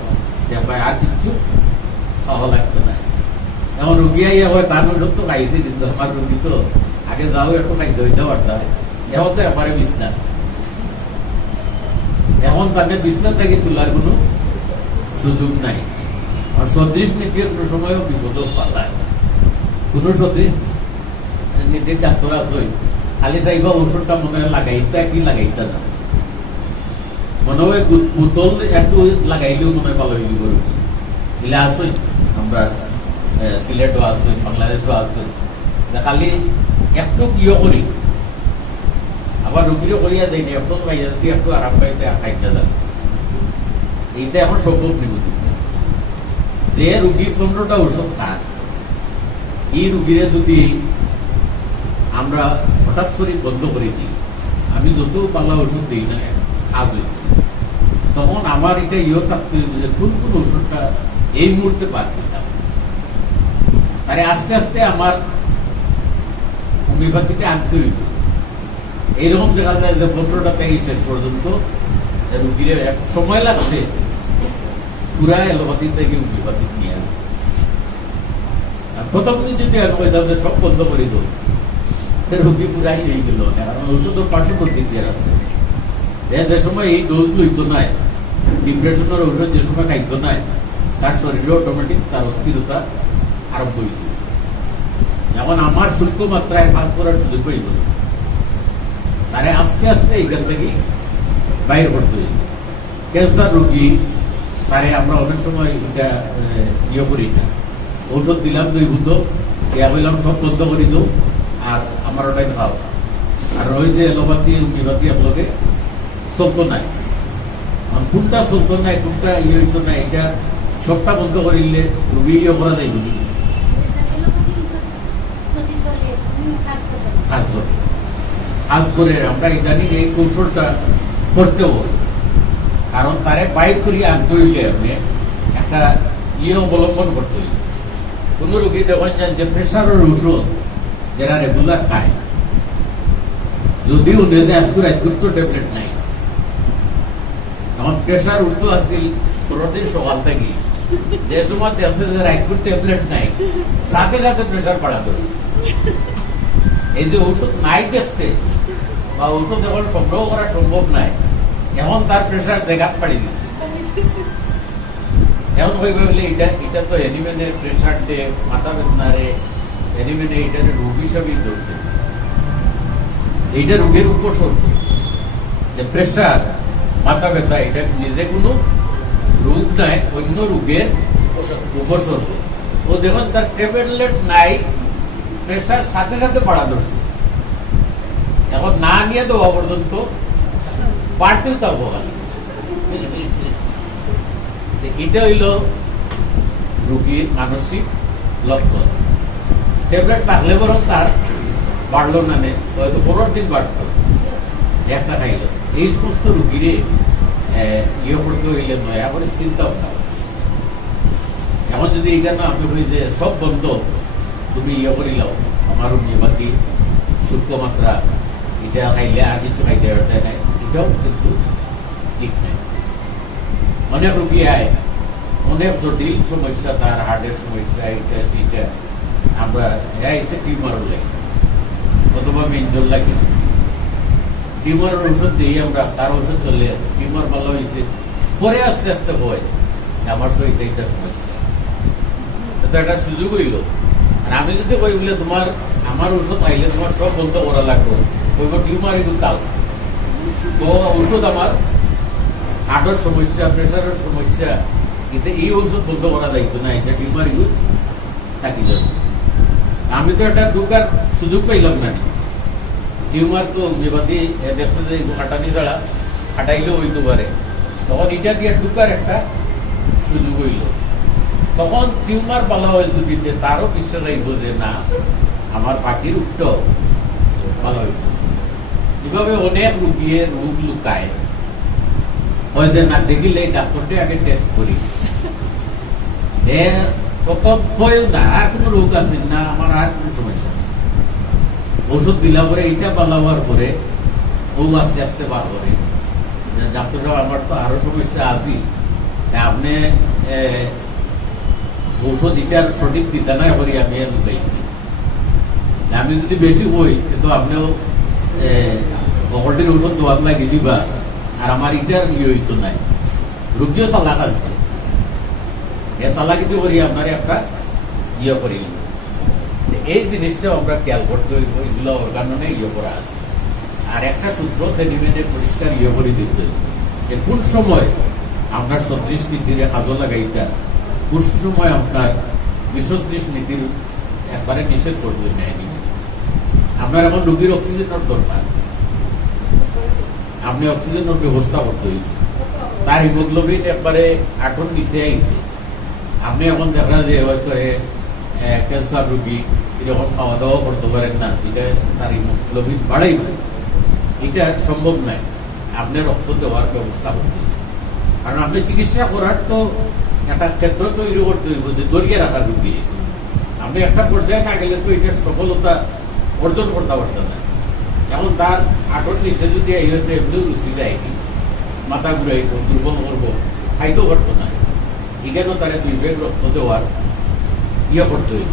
ভাই আর কিছু খাওয়া লাগতো না। এমন রুগী আইয়া হয় তার ওষুধ তো খাইছে, কিন্তু আমার রুগী তো আগে যাও একটু খাইতে হইতে পারতাম। এখন তো এবারে বিছনা, এখন তাদের বিছনা থেকে তোলার কোনো সুযোগ নাই। আর সদৃশ নীতির কোনো সময়ও বিপদ পালায়, কোনো সদৃশ নীতির ডাক্তার আছে খালি চাইবা ওষুধটা মনে হয় লাগাইতা কি লাগাইতা না, মনে হয় বোতল একটু লাগাইলেও মনে হয় ভালো হইব রুগী এলে আসই। আমরা সিলেটও আছে, বাংলাদেশও আছে, খালি একটু ইয়ে করি আবার রুগীরও করিয়া দেয়নি, একটু পাইয়া যদি একটু আরাম পাইতে খাইতে যান। এইটা এখন সম্ভব নেই। যে রুগী 15টা ওষুধ খান, এই রুগীরে যদি আমরা হঠাৎ করে বন্ধ করে দিই, আমি যত পাল্লা ওষুধ দিই না খাওয়া, তখন আমার এটা ইয়ে থাকতে হইব যে কোন কোন ওষুধটা এই মুহূর্তে বাদ দিতাম। আরে আস্তে আস্তে আমার হোমিওপ্যাথিতে আনতে হইব। এইরকম দেখা যায় যে 15টা থেকে শেষ পর্যন্ত রুগীরা এক সময় লাগছে পুরা এলোপ্যাথি থেকে হোমিওপ্যাথি নিয়ে আসবে। প্রথম দিন যদি আমি সব বন্ধ করে দেবো, রোগী পুরাই হয়ে গেল, কারণ ওষুধের পার্শ্ব প্রতিক্রিয়া আছে। যে সময় এই ডোজ লইতো নাই, ডিপ্রেশনের ঔষধ যে সময় খাইতো নাই, তার শরীরে অটোমেটিক তার অস্থিরতা আরম্ভ হয়েছিল। যেমন আমার সূক্ষ্ম মাত্রায় ভাগ করার সুযোগ পাইব, তারে আস্তে আস্তে এইখান থেকে বাইর করতে হইব। ক্যান্সার রোগী তারে আমরা অনেক সময় এটা ইয়ে করি না, ঔষধ দিলাম 2 বোতল, ইয়া বললাম সব বন্ধ করে দেব আর আমার ওটাই খাও। আর ওই যে এলোপ্যাথি হোমিওপ্যাথি আপনাকে চলতো নাই, কোনটা চলতো নাই কোনটা ইয়ে হইতো না, এটা সবটা বন্ধ করিলে রোগী ইয়ে করা যাইব না। কাজ করে আমরা ইদানিং এই কৌশলটা করতেও, কারণ তারে বাইর করিয়ে আনতে হইলে আপনি একটা ইয়ে অবলম্বন করতে হইবে। কোন রোগী দেখেন যান যে প্রেশারের ওষুধ যারা রেগুলার খায়, যদিও নেজে আজকুর তো ট্যাবলেট নাই, আমার প্রেশার উঠতো আসছিল প্রতিদিন সকাল থেকে, যে সময় আছে যে রাইকুর ট্যাবলেট নাই, সাথে সাথে প্রেশার বাড়া ধরছে। এই যে ঔষধ নাই দেখছে বা ঔষধ এখন সংগ্রহ করা সম্ভব নাই, এখন তার প্রেশার জায়গা পাড়ি দিচ্ছে। এখন কই বলে এটা তো এনিমেনের প্রেশার ডে, মাথা বেদনা রে, এনিমেনে এটা রোগ হিসাবেই ধরছে। এইটা রোগের উপসর্গ, যে প্রেশার মাথা ব্যথা এটা নিজে কোনো রোগ নাই, অন্য রোগের উপসর্গ। ও দেখুন তার ট্যাবলেট নাই, প্রেশার সাথে সাথে বাড়া ধরছে। এখন না নিয়ে দেওয়া পর্যন্ত বাড়তেও তার বহাল। এটা হইল রোগীর মানসিক লক্ষণ। ট্যাবলেট থাকলে বরং তার বাড়লো না, হয়তো 15 দিন বাড়তো, একটা খাইল। এই সমস্ত রোগীরে ইয়ে করতে হইলে নয়, এখন চিন্তা ভাবনা। এখন যদি এখানে আমি বলি যে সব বন্ধ, তুমি ইয়ে করিলাও, আমার হোমিওপ্যাথি সূক্ষ্ম মাত্রা এটা খাইলে আর কিছু খাইতে পারতে নাই, এটাও কিন্তু ঠিক নাই। অনেক রোগী আয়, অনেক জটিল সমস্যা, তার হার্টের সমস্যা, এটা সেইটা, আমরা এসে টিউমার লাগে অথবা মেঞ্জল লাগে, টিউমারের ওষুধ দিই আমরা, তার ওষুধ চললে টিউমার ভালো হয়েছে, পরে আস্তে আস্তে হয় আমার তো এইটা সমস্যা। তো একটা সুযোগ হইল। আর আমি যদি কই বলে তোমার আমার ওষুধ আইলে তোমার সব বন্ধ করা লাগবে, কইব টিউমার এগুলো তাও তো ওষুধ আমার হার্টের সমস্যা, প্রেশারের সমস্যা, কিন্তু এই ওষুধ বন্ধ করা যাইতো না, এটা টিউমার ইউজ থাকি যাবে। আমি তো এটা ঢুকার সুযোগ পাইলাম না। টিউমার তো হোমিওপ্যাথি দেখছে যে হাঁটানি ছাড়া হাঁটাইলেও হইতে পারে, তখন এটা দিয়ে ঢুকার একটা সুযোগ হইল। তখন টিউমার ভালো হইতো, দিতে তারও বিশ্বাস রাখবো যে না আমার বাকির উঠটো ভালো হইতো। এভাবে অনেক রুগীর রোগ লুকায়, হয়তো না দেখিলে ডাক্তারটি আগে টেস্ট করি, প্রথম না আর কোন রোগ আছে না, আমার আর কোন সমস্যা নেই। ওষুধ দিলা পরে এইটা ভালো হওয়ার পরে ও আস্তে আস্তে বার করে, ডাক্তার সাহেব আমার তো আরো সমস্যা আছে, আপনি ঔষধ এটার সঠিক দিতে না করি আমি লুকাইছি, আমি যদি বেশি হই কিন্তু আপনিও বকলটির ঔষধ দেওয়ার লাগে দিবা, আর আমার এটার হইতো নাই, রোগীও চালাক আছে, এ চালাকিতে করি আপনার একটা করি। এই জিনিসটাও আমরা খেয়াল করতে হইব, এগুলো অর্গাননে করা আছে। আর একটা সূত্র তেলিমেনে পরিষ্কার করে দিচ্ছে যে কোন সময় আপনার 36 নীতির খাদ্য লাগাইটা, কোন সময় আপনার 36 নীতির একবারে নিষেধ করতে নেয়নি। আপনার এখন রোগীর অক্সিজেনের দরকার, আপনি অক্সিজেনের ব্যবস্থা করতে হইবে, তার হিমোগ্লোবিন একবারে 8 নিচে আইছে, আপনি এখন দেখা যে হয়তো ক্যান্সার রোগী এরকম খাওয়া দাওয়া করতে পারেন না, এটা তার হিমোগ্লোবিন বাড়াইবে, এটা সম্ভব নয়। আপনি রক্ত দেওয়ার ব্যবস্থা করতে হবে, কারণ আপনি চিকিৎসা করার তো একটা ক্ষেত্র তৈরি করতে হইব যে দরিয়ে রাখার রোগী, আপনি একটা পর্যায়ে না গেলে তো এটার সফলতা অর্জন করতে পারতেন না। এখন তার 8 নিচে যদি এই হয়তো এমনিও রুচি যায়নি, মাথা ঘুরাইব, দুর্বল করবো, খাইতেও পারতো না, এখানে তারা 2 ব্যাগ রক্ত দেওয়ার করতে হইব,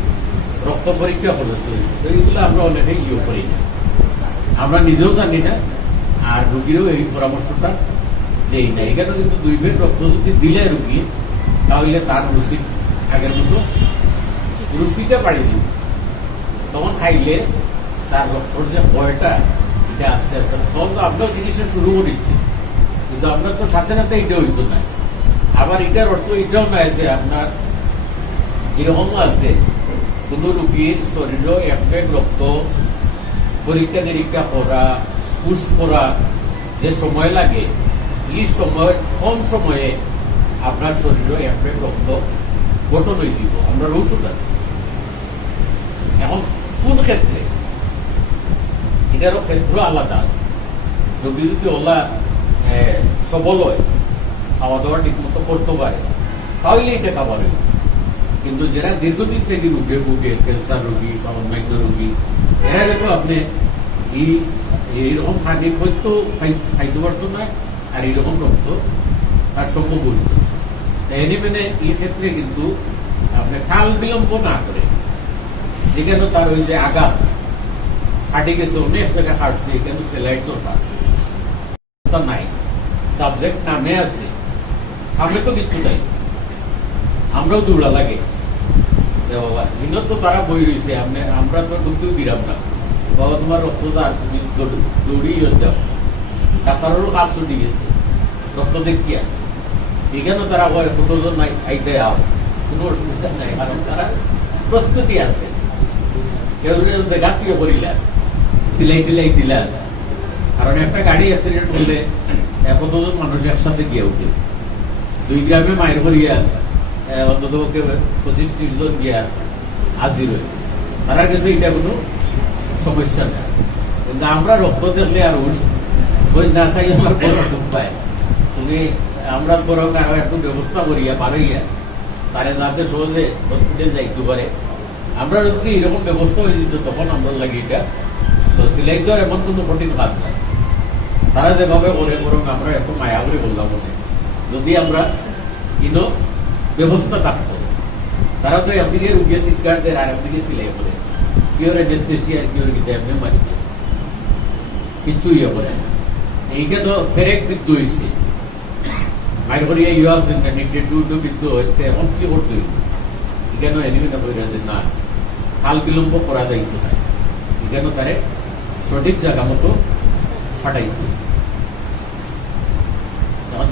রক্ত পরীক্ষা করতে হইব। তো এইগুলো আমরা অনেকেই করি না, আমরা নিজেও জানি না, আর রুগীরও এই পরামর্শটা দেই না। এখানে কিন্তু 2 ব্যাগ রক্ত যদি দিলে রুগী, তাহলে তার রুচি আগের মতো রুচিটা বাড়িয়ে দিব, তখন খাইলে তার রক্তর যে ভয়টা এটা আস্তে আস্তে, তখন তো আপনার জিনিসটা শুরু করেছে, কিন্তু আপনার তো সাথে সাথে এটা হইতো না। আবার এটার অর্থ এটাও নয় যে আপনার যেরকম আছে কোন রুগীর শরীরও 1 ব্যাগ রক্ত পরীক্ষা নিরীক্ষা করা, পুশ করা যে সময় লাগে, এই সময় কম সময়ে আপনার শরীরও 1 ব্যাগ রক্ত গঠন হয়ে দিব, আমরা ঔষধ আছে। এখন কোন ক্ষেত্রে, এটারও ক্ষেত্র আলাদা আছে। রোগী যদি ওলা সবল হয়, খাওয়া দাওয়া ঠিক মতো করতে পারে, তাহলে এটা খাবার হইব। কিন্তু যারা দীর্ঘদিন থেকে ভুগে, ক্যান্সার রোগী বা অন্যান্য রোগী, এরা তো আপনি এইরকম খাদ্য হয়তো খাইতে পারতো না, আর এইরকম রক্ত তার সম্ভব হইত। এনে মানে এই ক্ষেত্রে কিন্তু আপনি কাল বিলম্ব না করে, যেখানে তার ওই যে আঘাত ফাটে গেছে, অনেক জায়গায় হাঁটছে, এখানে সেলাইট দরকার নাই, সাবজেক্ট নামে আছে, সামনে তো কিচ্ছু নাই, আমরাও দৌড়া লাগে বাবা, এনে তো তারা বই রয়েছে, আমরা তো ঢুকতেও দিলাম না, বাবা তোমার রক্ত আর তুমি দৌড়িয়ে যাও, ডাক্তারেরও কাজ ছুটি গেছে, রক্ত দেখিয়া, এখানেও তারা কতজন আইতে আও, কোনো অসুবিধা নাই, কারণ তারা প্রস্তুতি আছে। কেউ গাতিও করিলেন, সিলাই টিলাই দিলেন, কারণ একটা গাড়ি অ্যাক্সিডেন্ট করলে কতজন মানুষ একসাথে গিয়ে উঠে, 2 গ্রামে মায়ের করিয়া অন্তত 25-30 জন গিয়া হাজির হয়ে, তারা কাছে এটা কোনো সমস্যা নেই। কিন্তু আমরা রক্ত দেখলে আর ওই না খাই আমার বড় দুঃখ পায়, তুমি আমরা বরং আরো একটু ব্যবস্থা করিয়া পারইয়া তারা যাতে সহজে হসপিটাল যাইতে পারে, আমরা যদি এরকম ব্যবস্থা হয়ে যেত তখন আমরা লাগে এটা সিলাই তো এমন কোনো কঠিন কাজ নাই, তারা যেভাবে করে বরং আমরা একটু মায়া করে বললাম যদি আমরা ইনো ব্যবস্থা থাকতো, তারা তো একদিকে রুগিয়ে চিৎকার দেয় আর একদিকে সিলাই করে, কেউ এনএসথেসিয়া কেউ গীতা এমনি মারি দেয়, কিচ্ছু করে। এইটা তো ফেরেক বিদ্ধ হয়েছে, মায়ের করিয়া আছে বিদ্ধ হচ্ছে, এখন কি করতে হইব, এখানে এনিমিনা বইরা যে না কাল বিলম্ব করা যাইতে থাকে, এখানে তারে সঠিক জায়গা মতো ফাটাইতে।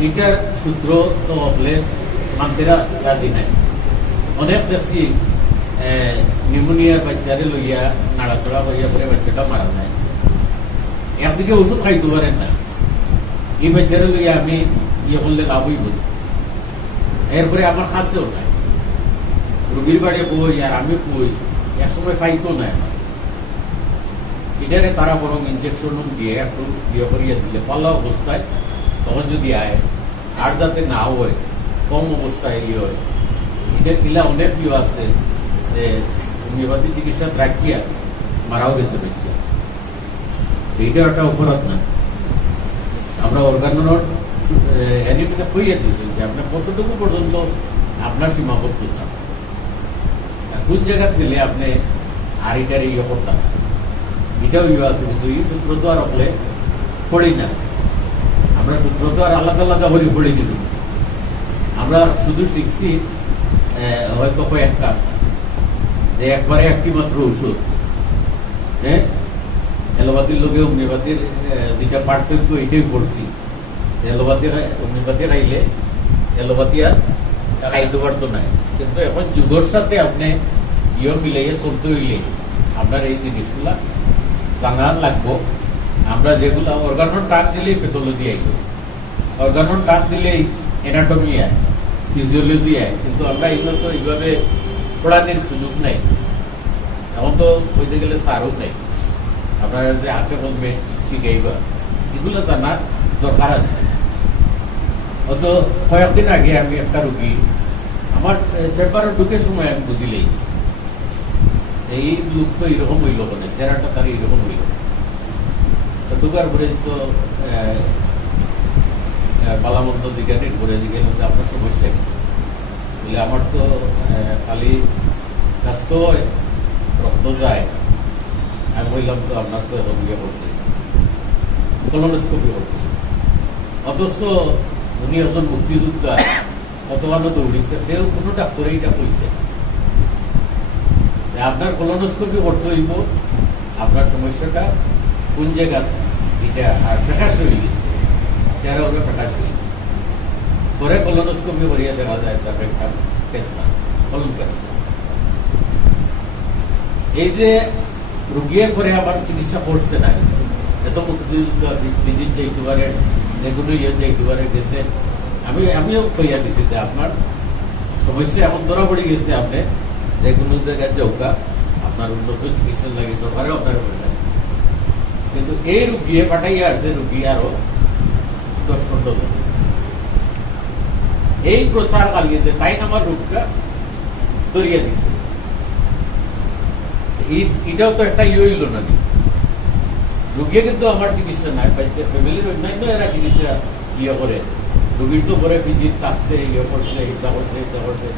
এটার সূত্র তো হলে মানতেরা রাজি নাই, অনেক দেখছি নিউমোনিয়ার বাচ্চারে লইয়া নাড়াচড়া করিয়া পরে বাচ্চাটা মারা যায়, একদিকে ওষুধ খাইতে পারেন না, এই বাচ্চারে লইয়া আমি করলে লাভ হইব, এরপরে আমার খাসেও নাই, রোগীর বাড়ি কই আর আমি কই, এক সময় পাইতো না, এটারে তারা বরং ইনজেকশন দিয়ে একটু করিয়া দিলে পাল্লা অবস্থায়, তখন যদি আয় আর যাতে না হয়, কম অবস্থায় হয়, এটা কিলা অনেক আছে যে হোমিওপ্যাথি চিকিৎসা রাখিয়া মারাও গেছে বাচ্চা, এইটা একটা অপরাধ না। আমরা অর্গানোর অ্যানিমিটা হইয়া দিয়েছেন যে আপনি কতটুকু পর্যন্ত আপনার সীমাবদ্ধতা, কোন জায়গা গেলে আপনি আর এটার ইয়ে করতাম না, এটাও ইয়ে আছে। কিন্তু এই সূত্র তো আর হলে পড়ি না, আমরা সূত্র তো আর আলাদা আলাদা করে পড়ে দিল। আমরা শুধু শিখছি হয়তো কয়েকটা, যে একবারে একটি মাত্র ওষুধ, হ্যাঁ, এলোপাতির লোকে হোমিওপ্যাথির যেটা পার্থক্য এটাই পড়ছি। এলোপাথির হোমিওপ্যাথির আইলে এলোপাথি আর খাইতে পারতো না, কিন্তু এখন যুগের সাথে আপনি ইয়ে মিলাইয়ে চলতে হইলে আপনার এই জিনিসগুলা জানা লাগবো। আমরা যেগুলা অর্গানন টাক দিলেই পেথোলজি আইব, অর্গানন টাক দিলেই এনাটমি আয়, ফিজিওলজি আয়, কিন্তু আমরা এগুলো তো এইভাবে পড়ানোর সুযোগ নাই। এখন তো বইতে গেলে সারও নাই, আপনারা যে হাতে কলমে শিখাইবা এগুলো জানার দরকার আছে। অত কয়েকদিন আগে আমি একটা রুগী আমার চেম্বারে ঢুকে সময় আমি বুঝিলেই এই লোক তো এরকম হইল, মানে চেহারাটা তার এরকম হইল। তো ঢুকার পরে তো পালামন্ত দিকে ঘুরে দিকে আপনার সমস্যা কি বলে, আমার তো খালি স্বাস্থ্য হয়, রক্ত যায়। আমি বললাম তো আপনার তো এখন ইয়ে করতে, কলোনোস্কোপি করতে। অথচ উনি একজন মুক্তিযোদ্ধা, কতবানো দৌড়িছে, কেউ কোনো ডাক্তারে এটা কইছে আপনার কলোনোস্কোপি করতে হইব, আপনার সমস্যাটা কোন জায়গা এটা আর প্রকাশ হয়ে গেছে, চেহারা ওরা প্রকাশ হয়ে গেছে। পরে কলোনোস্কোপি করিয়া দেখা যায় তার একটা ক্যান্সার, কলন ক্যান্সার। এই যে রুগিয়ে করে আমার চিকিৎসা করছে না, এত মুক্তিযুদ্ধ ফিজির যাইতে পারে, যেগুলো ইয়ে যাইতে পারে গেছে। আমিও কইয়া দিচ্ছি যে আপনার সমস্যা এমন ধরা পড়ে গেছে, আপনি যে কোনো জায়গায় যাওকা আপনার উন্নত চিকিৎসা লাগে, সরকারেও আপনার পয়সা। কিন্তু এই রুগিয়ে পাঠাইয়া আসছে রুগী আরো 10-15 জন। এই প্রচার কালিয়েছে, তাই আমার রোগটা ধরিয়া দিচ্ছে। এটাও তো একটা ইয়ে হইল না, রুগিয়ে কিন্তু আমার চিকিৎসা নাই পাইছে, ফ্যামিলির অন্যান্য এরা চিকিৎসা ইয়ে করে, রুগীর তো পরে ফিজির কাছে ইয়ে করছে, এটা করছে, এটা করছে,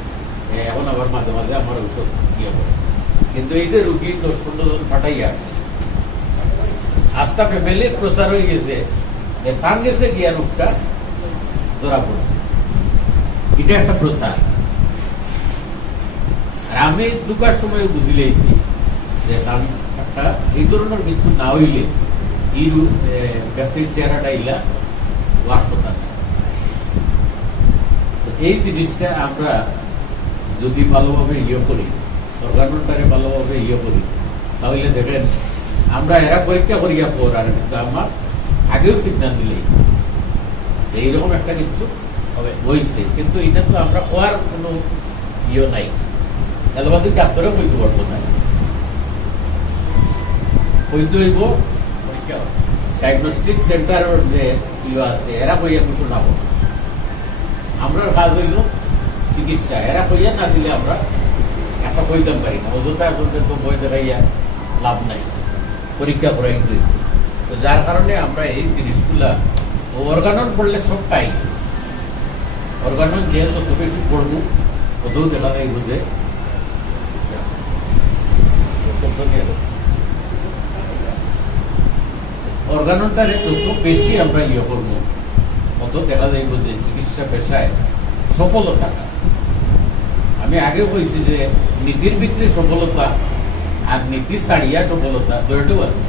এখন আবার মাঝে মাঝে আমার ঔষধ ইয়ে করে। কিন্তু এই যে রুগী 10-15 জন পাঠাইয়া আসছে, আস্থা ফ্যামিলির প্রচার হয়ে গেছে যে তার গেছে গিয়া রোগটা ধরা পড়ছে, এটা একটা প্রচার। আর আমি ঢুকার সময় বুঝিলেছি যে তার একটা এই ধরনের কিছু না হইলে এই ব্যক্তির চেহারাটা ইলা লাভ কথা না। এই জিনিসটা আমরা যদি ভালোভাবে ইয়ে করি, অর্গানটারে ভালোভাবে ইয়ে করি, তাহলে দেখেন আমরা এরা পরীক্ষা করিয়া পর আর কিন্তু আমার আগেও সিগন্যাল দিলে এইরকম একটা কিছু হয়েছে, কিন্তু এটা তো আমরা হওয়ার কোনো ইয়ে নাই। এলোপাথিক ডাক্তারও বইতে পারবো না, বইতে হইব ডায়াগনস্টিক সেন্টার যে ইয়ে আছে এরা বইয়া কিছু না বলো। আমরা কাজ হইল চিকিৎসা, এরা বইয়া না দিলে আমরা একটা বইতাম পারি না, অযথা তো বই দেখাইয়া লাভ নাই, পরীক্ষা করাই হইব। তো যার কারণে আমরা এই জিনিসগুলা অর্গানন পড়লে সব পাই, অর্গানন যে যত বেশি পড়বো ততও দেখা যাইব যে অর্গাননটারে যত বেশি আমরা ইয়ে করবো তত দেখা যাইব যে চিকিৎসা পেশায় সফলতাটা। আমি আগেও বলছি যে নীতির ভিতরে সফলতা আর নীতি ছাড়িয়া সফলতা দুইটাও আছে।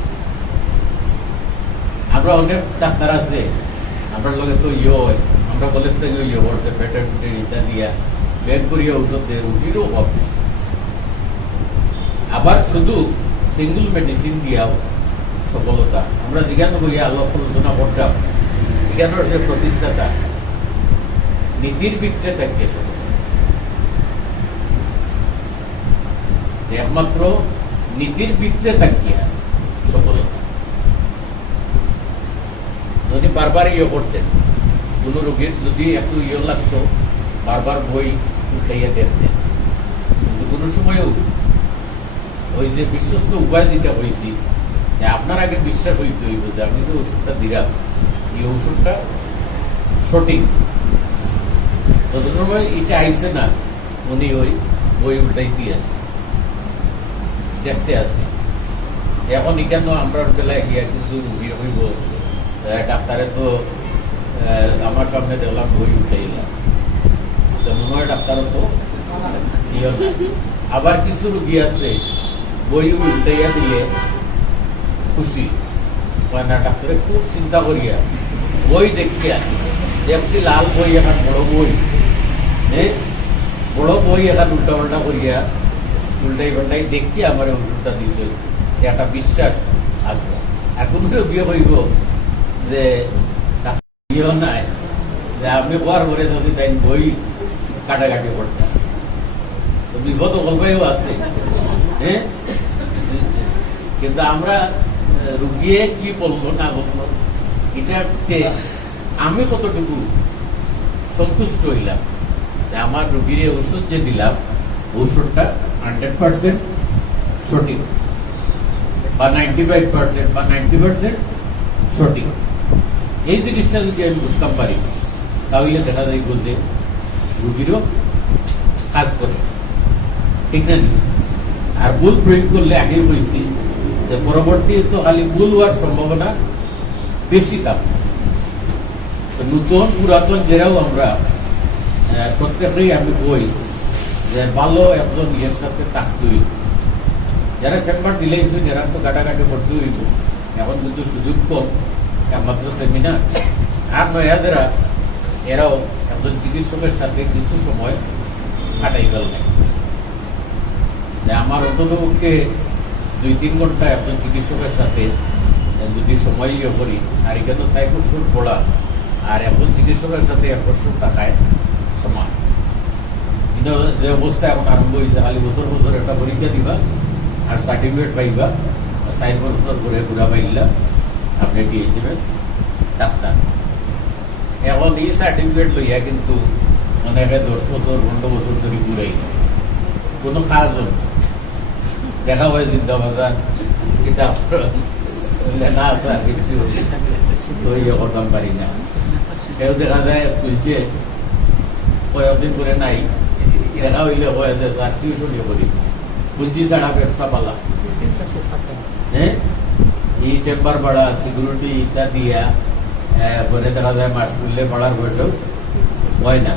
আমরা অনেক ডাক্তার আছে, আমরা লোকে তো ইয়ে হয়, আমরা কলেজ থেকে ইয়ে করছে পেটের ইটা দিয়া ব্যাগ করিয়া ঔষধ দেয়, রুগীরও অভাব নেই। আবার শুধু সিঙ্গল মেডিসিন দিয়াও সফলতা। আমরা যেখানে বইয়া আল্লাহ আলোচনা করতাম, এখানের যে প্রতিষ্ঠাতা নীতির ভিতরে থাকে সফলতা, একমাত্র নীতির ভিতরে থাকিয়া সফলতা। যদি বারবার ইয়ে করতেন, কোন রোগীর যদি একটু ইয়ে লাগতো বারবার বই উঠাইয়া দেখতেন, কিন্তু কোনো সময়ও ওই যে বিশ্বস্ত উপায় যেটা হয়েছি যে আপনার আগে বিশ্বাস হইতে হইব যে আমি যে ওষুধটা দিলাম, এই ওষুধটা সঠিক। তত সময় এটা আইসে না, উনি ওই বই উল্টাইতে আছে, দেখতে আছে। এখন এখানে আমরা বেলায় গিয়া কিছু রুগী হইব, ডাক্তারে তো আমার সামনে দেখলাম বই উঠাইলাম, তো মনে হয় ডাক্তারও তো ইয়ে না। আবার কিছু রুগী আছে বই উল্টাইয়া দিলে খুশি হয় না, ডাক্তারে খুব চিন্তা করিয়া বই দেখিয়া দেখছি লাল বই এখন বড় বই, বড় বই এখন উল্টা পাল্টা করিয়া উল্টাই পাল্টাই দেখিয়া আমার ওষুধটা দিছে, একটা বিশ্বাস আছে। এখন বিয়ে হইব যে ইয়ে নাই যে আমি হওয়ার পরে যদি তাই বই কাটাকাটি করতাম, তো বিপদ গল্পেও আছে। হ্যাঁ, কিন্তু আমরা রুগিয়ে কি বলবো না বলবো এটাতে আমি কতটুকু সন্তুষ্ট হইলাম যে আমার রুগীর ওষুধ যে দিলাম ওষুধটা 100% সঠিক বা 95% বা 90% সঠিক। এই জিনিসটা যদি আমি বুঝতাম পারি তাহলে দেখা যায় বলতে রুগীরও কাজ করে, ঠিক না? আর ভুল প্রয়োগ করলে আগেই বলছি যে পরবর্তী তো খালি ভুল হওয়ার সম্ভাবনা বেশি থাকে। নতুন পুরাতন যেরাও আমরা প্রত্যেকেই আমি বই যে ভালো একজন ইয়ের সাথে থাকতে হইব। যারা চেম্বার দিলেই যারা তো কাটাকাটি করতে হইব, এখন কিন্তু সুযোগ কম, একমাত্র সেমিনার। আর নয়াদেরা এরাও একজন চিকিৎসকের সাথে কিছু সময় কাটাই গেল। আমার অন্ততপক্ষে 2-3 ঘন্টা একজন চিকিৎসকের সাথে যদি সময় ইয়ে করি, আর এখানে 6 বছর পড়া আর একজন চিকিৎসকের সাথে 1 বছর থাকায় সমান। যে অবস্থা এখন আরম্ভ হয়েছে, খালি বছর বছর একটা পরীক্ষা দিবা আর সার্টিফিকেট পাইবা, 4 বছর করে ঘুরা পাইলা আপনি DHMS ডাক্তার। এখন এই সার্টিফিকেট লইয়া কিন্তু অনেকে 10 বছর 15 বছর ধরে ঘুরাই কোনো কাজ দেখা হয় জিন্দাবাজার কিতাব লেখা আছে আর কিছু তো ইয়ে করতাম পারি না। কেউ দেখা যায় খুলছে কয়েকদিন করে নাই, দেখা হইলে হয় যে তার টিউশন ইয়ে করি পুঁজি ছাড়া ব্যবসা পালা। হ্যাঁ, এই চেম্বার ভাড়া সিকিউরিটি ইত্যাদি দিয়া পরে দেখা যায় মাস তুললে ভাড়ার বয়সেও হয় না।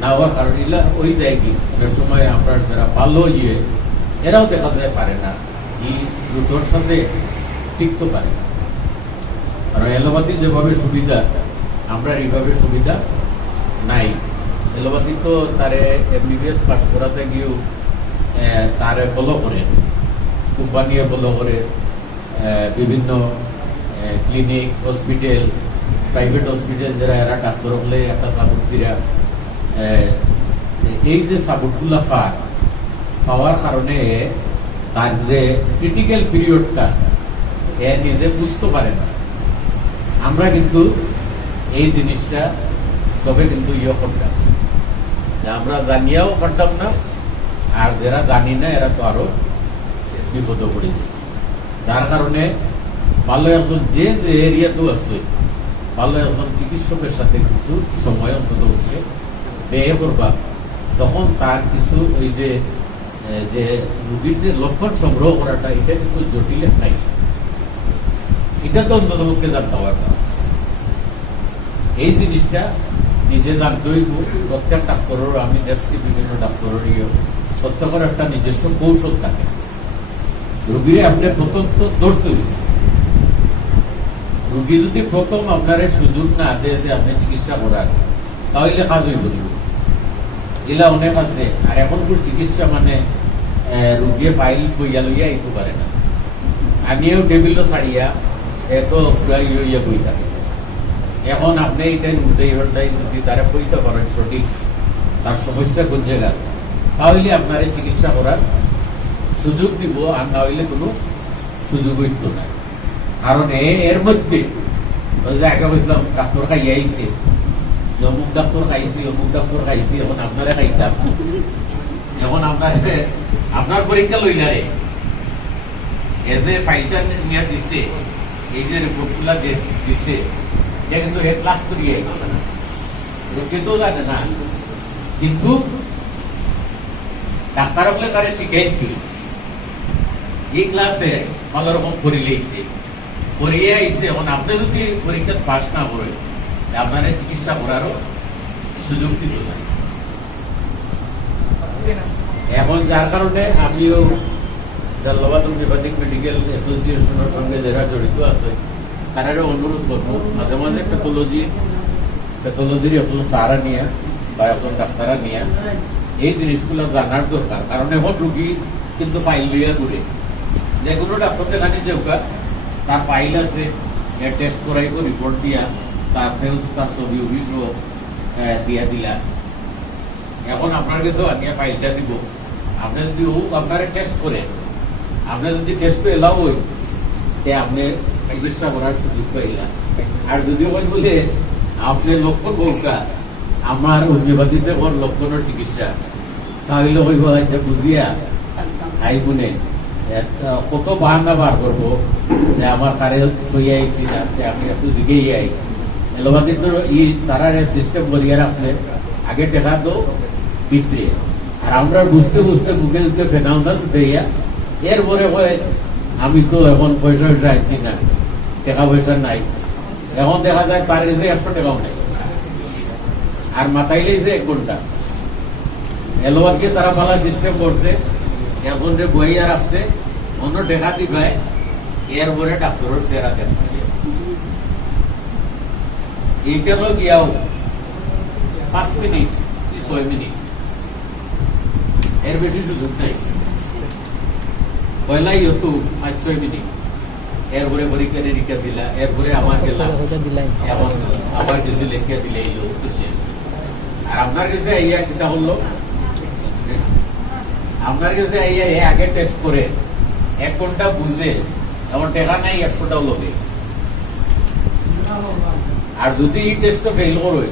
না হওয়ার কারণ এগুলা ওই যায় কি অনেক সময় আমরা যারা ভালো ইয়ে এরাও দেখা যায় পারে না, এই দ্রুতর সাথে টিকতে পারে না। আর এলোপ্যাথির যেভাবে সুবিধা আমরা এইভাবে সুবিধা নাই। এলোপ্যাথি তো তারে MBBS পাস করাতে গিয়েও তারে ফলো করে, কোম্পানি ফলো করে, বিভিন্ন ক্লিনিক হসপিটাল প্রাইভেট হসপিটাল যারা এরা ডাক্তার হলে একটা সাপোর্ট দিরা এই যে সাপোর্টগুলা পাওয়ার কারণে তার যে ক্রিটিক্যাল পিরিয়ডটা এ নিজে বুঝতে পারে না। আমরা কিন্তু এই জিনিসটা সবে কিন্তু ইয়ে করতাম, আমরা জানিয়াও পারতাম না, আর যারা জানি না এরা তো আরো বিপদে পড়েছে। যার কারণে ভালো একজন যে এরিয়াতেও আছে ভালো একজন চিকিৎসকের সাথে কিছু সময় অন্তত ব্যয় করবা, তখন তার কিছু ওই যে রোগীর যে লক্ষণ সংগ্রহ করাটা এটা কিন্তু জটিল নাই, এটা তো অন্ততপক্ষে জানতে পারতাম। এই জিনিসটা নিজে জানতে হইব। প্রত্যেক ডাক্তারের আমি দেখছি বিভিন্ন ডাক্তারের প্রত্যেকের একটা নিজস্ব কৌশল থাকে। রোগীরে আপনি প্রথম তো ধরতে হইব। রোগী যদি প্রথম আপনার সুযোগ না দেয় যে আপনি চিকিৎসা করার, তাহলে কাজ হইব না। এলা অনেক আছে। আর এখনকার চিকিৎসা মানে রোগী ফাইল বইয়া লইয়া এইতে পারে না, আমিও টেবিলও ছাড়িয়া এত ফুরাই হইয়া বই থাকে। এখন আপনি এটাই উল্টাই পাল্টাই যদি তারা বইতে পারেন সঠিক তার সমস্যা কোন জায়গা, তাহলে আপনার চিকিৎসা করার সুযোগ দিব, আর না হইলে কোনো সুযোগ হইত না। কারণ এর মধ্যে আগে বলছিলাম ডাক্তার খাই আইছে, অমুক ডাক্তার খাইছি অমুক ডাক্তার খাইছি, এখন আপনারা খাইতাম। এখন আপনার পরীক্ষা লইলা রে এ যে ফাইলটা নিয়ে দিছে, এই যে রিপোর্টগুলা যে দিছে, এটা কিন্তু এ ক্লাস করিয়ে আইছে রোগী তো জানে না কিন্তু ডাক্তার হলে তারা শিখাই কি এই ক্লাসে ভালো রকম করিলেইছে করিয়ে আইছে এখন আপনি যদি পরীক্ষা পাস না করেন আপনার চিকিৎসা করারও সুযোগ দিত না এখন যার কারণে আমিও জালালাবাদ হোমিওপ্যাথিক মেডিকেল অ্যাসোসিয়েশনের সঙ্গে যারা জড়িত আছে তারা অনুরোধ করবো মাঝে মাঝে প্যাথোলজির এখন সারা নিয়ে বা এখন ডাক্তারা নিয়ে এই জিনিসগুলো জানার দরকার কারণ এখন রুগী কিন্তু ফাইল লইয়া ঘুরে যে কোনো ডাক্তার দেখানি যেউকা তার ফাইল আছে টেস্ট করাইব রিপোর্ট দিয়া তার তার ছবি অভিষেক দিয়া দিলা এখন আপনার কাছেও আনিয়া ফাইলটা দিব আপনি যদি আপনার টেস্ট করেন আপনি যদি টেস্ট এলাও হই তে আপনি চিকিৎসা করার সুযোগ পাইলা আর যদি হয় বলে আপনি লক্ষণ বউকা আমার হোমিওপ্যাথিতে কোন লক্ষণের চিকিৎসা তাহলে হইব এটা বুঝিয়া আই গুনে কত বাহানা বার করবো যে আমার কারে হইয়া আইছি না আমি একটু দিকেই আই এলোপ্যাথির তো তারা সিস্টেম করিয়া রাখছে আগে দেখা তো ভিতরে আর আমরা বুঝতে বুঝতে মুখে মুখে ফেনাও না শুধুইয়া এরপরে হয় আমি তো এখন পয়সা পয়সা আনছি না টাকা পয়সা নাই এখন দেখা যায় তার কাছে 100 টাকাও নেই আর মাথাইলেই যে 1 ঘন্টা এলোপ্যাথি তারা ভালো সিস্টেম করছে এখন যে বইয়া রাখছে অন্য টাকা দিবে এরপরে ডাক্তারের চেহারা দেখা এইটা লোক ইয়াও 5 মিনিট 6 মিনিট এর বেশি সুযোগ নাই পয়লা ইয়তু 5-6 মিনিট এরপরে পরীক্ষা নিরীক্ষা দিলা এরপরে আমার গেলাম এখন আবার কিছু লেখিয়া দিলে এলো তো শেষ আর আপনার কাছে আইয়া কিতা হলো আপনার কাছে আইয়া আগে টেস্ট করে 1 ঘন্টা বুঝে এমন টাকা নাই 100টাও লোকে আর যদি এই টেস্ট ফেল করো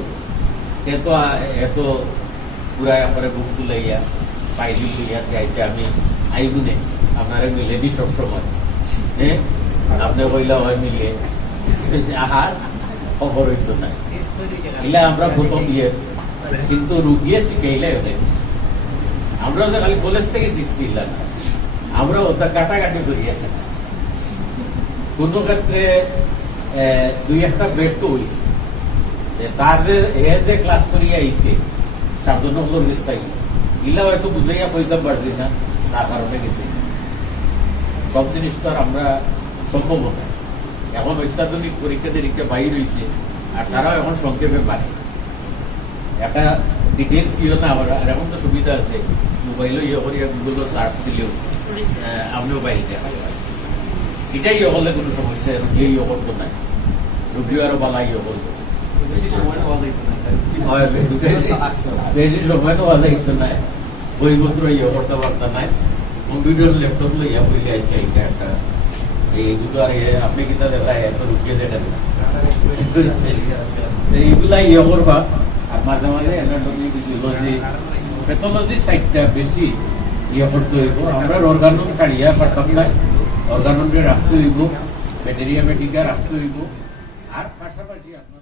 এত পুরা আমার বুক তুলাইয়া ফাইল লইয়া যাইছে আমি আইগুনে আপনারা মিলেনি সবসময় হ্যাঁ আপনি কইলা হয় মিলে আহার খবর হইতো না এলে আমরা প্রথম কিন্তু রুগিয়ে শিখাইলে আমরা তো খালি কলেজ থেকে শিখছি না আমরা ওটা কাটাকাটি করিয়া শিখছি কোন ক্ষেত্রে 2-1টা ব্যর্থ হয়েছে তার যে ক্লাস করিয়া আইছে সাবধানগুলোর বিস্তারিত ইলা হয়তো বুঝাইয়া কইতাম পারছি না তার কারণে গেছে সব জিনিস তো আর আমরা সম্ভব না এখন অত্যাধুনিক পরীক্ষা নিরীক্ষা বাইর হয়েছে আর তারাও এখন সংক্ষেপে পারে একটা ডিটেলস ইয়ে না আর এখন তো সুবিধা আছে মোবাইলও ইয়ে করিয়া গুগলও সার্চ দিলেও আপনিও বাইরে এটাই ইয়ে করলে কোনো সমস্যা রুগী ইয়ে করতো না রুগীও আরো বালা ইয়ে করতো বেশি সময় তো বাধা ইতো নাই বইপত্র ইয়ে করতে পারতো না কম্পিউটার ল্যাপটপ লইয়া বইলে আছে এটা একটা এই দুটো আর আপনি কিতা দেখায় এত রুগিয়ে দেখেন এইগুলা ইয়ে করবা আর মাঝে মাঝে অ্যানাটমি ফিজিওলজি প্যাথোলজি সাইডটা বেশি ইয়ে করতে হইব আমরা অর্গানন ছাড়িয়া পারতাম না অর্গাননকে রাখতে হইব ব্যাকটেরিয়া মেডিকা রাখতে হইব আর পাশাপাশি আপনার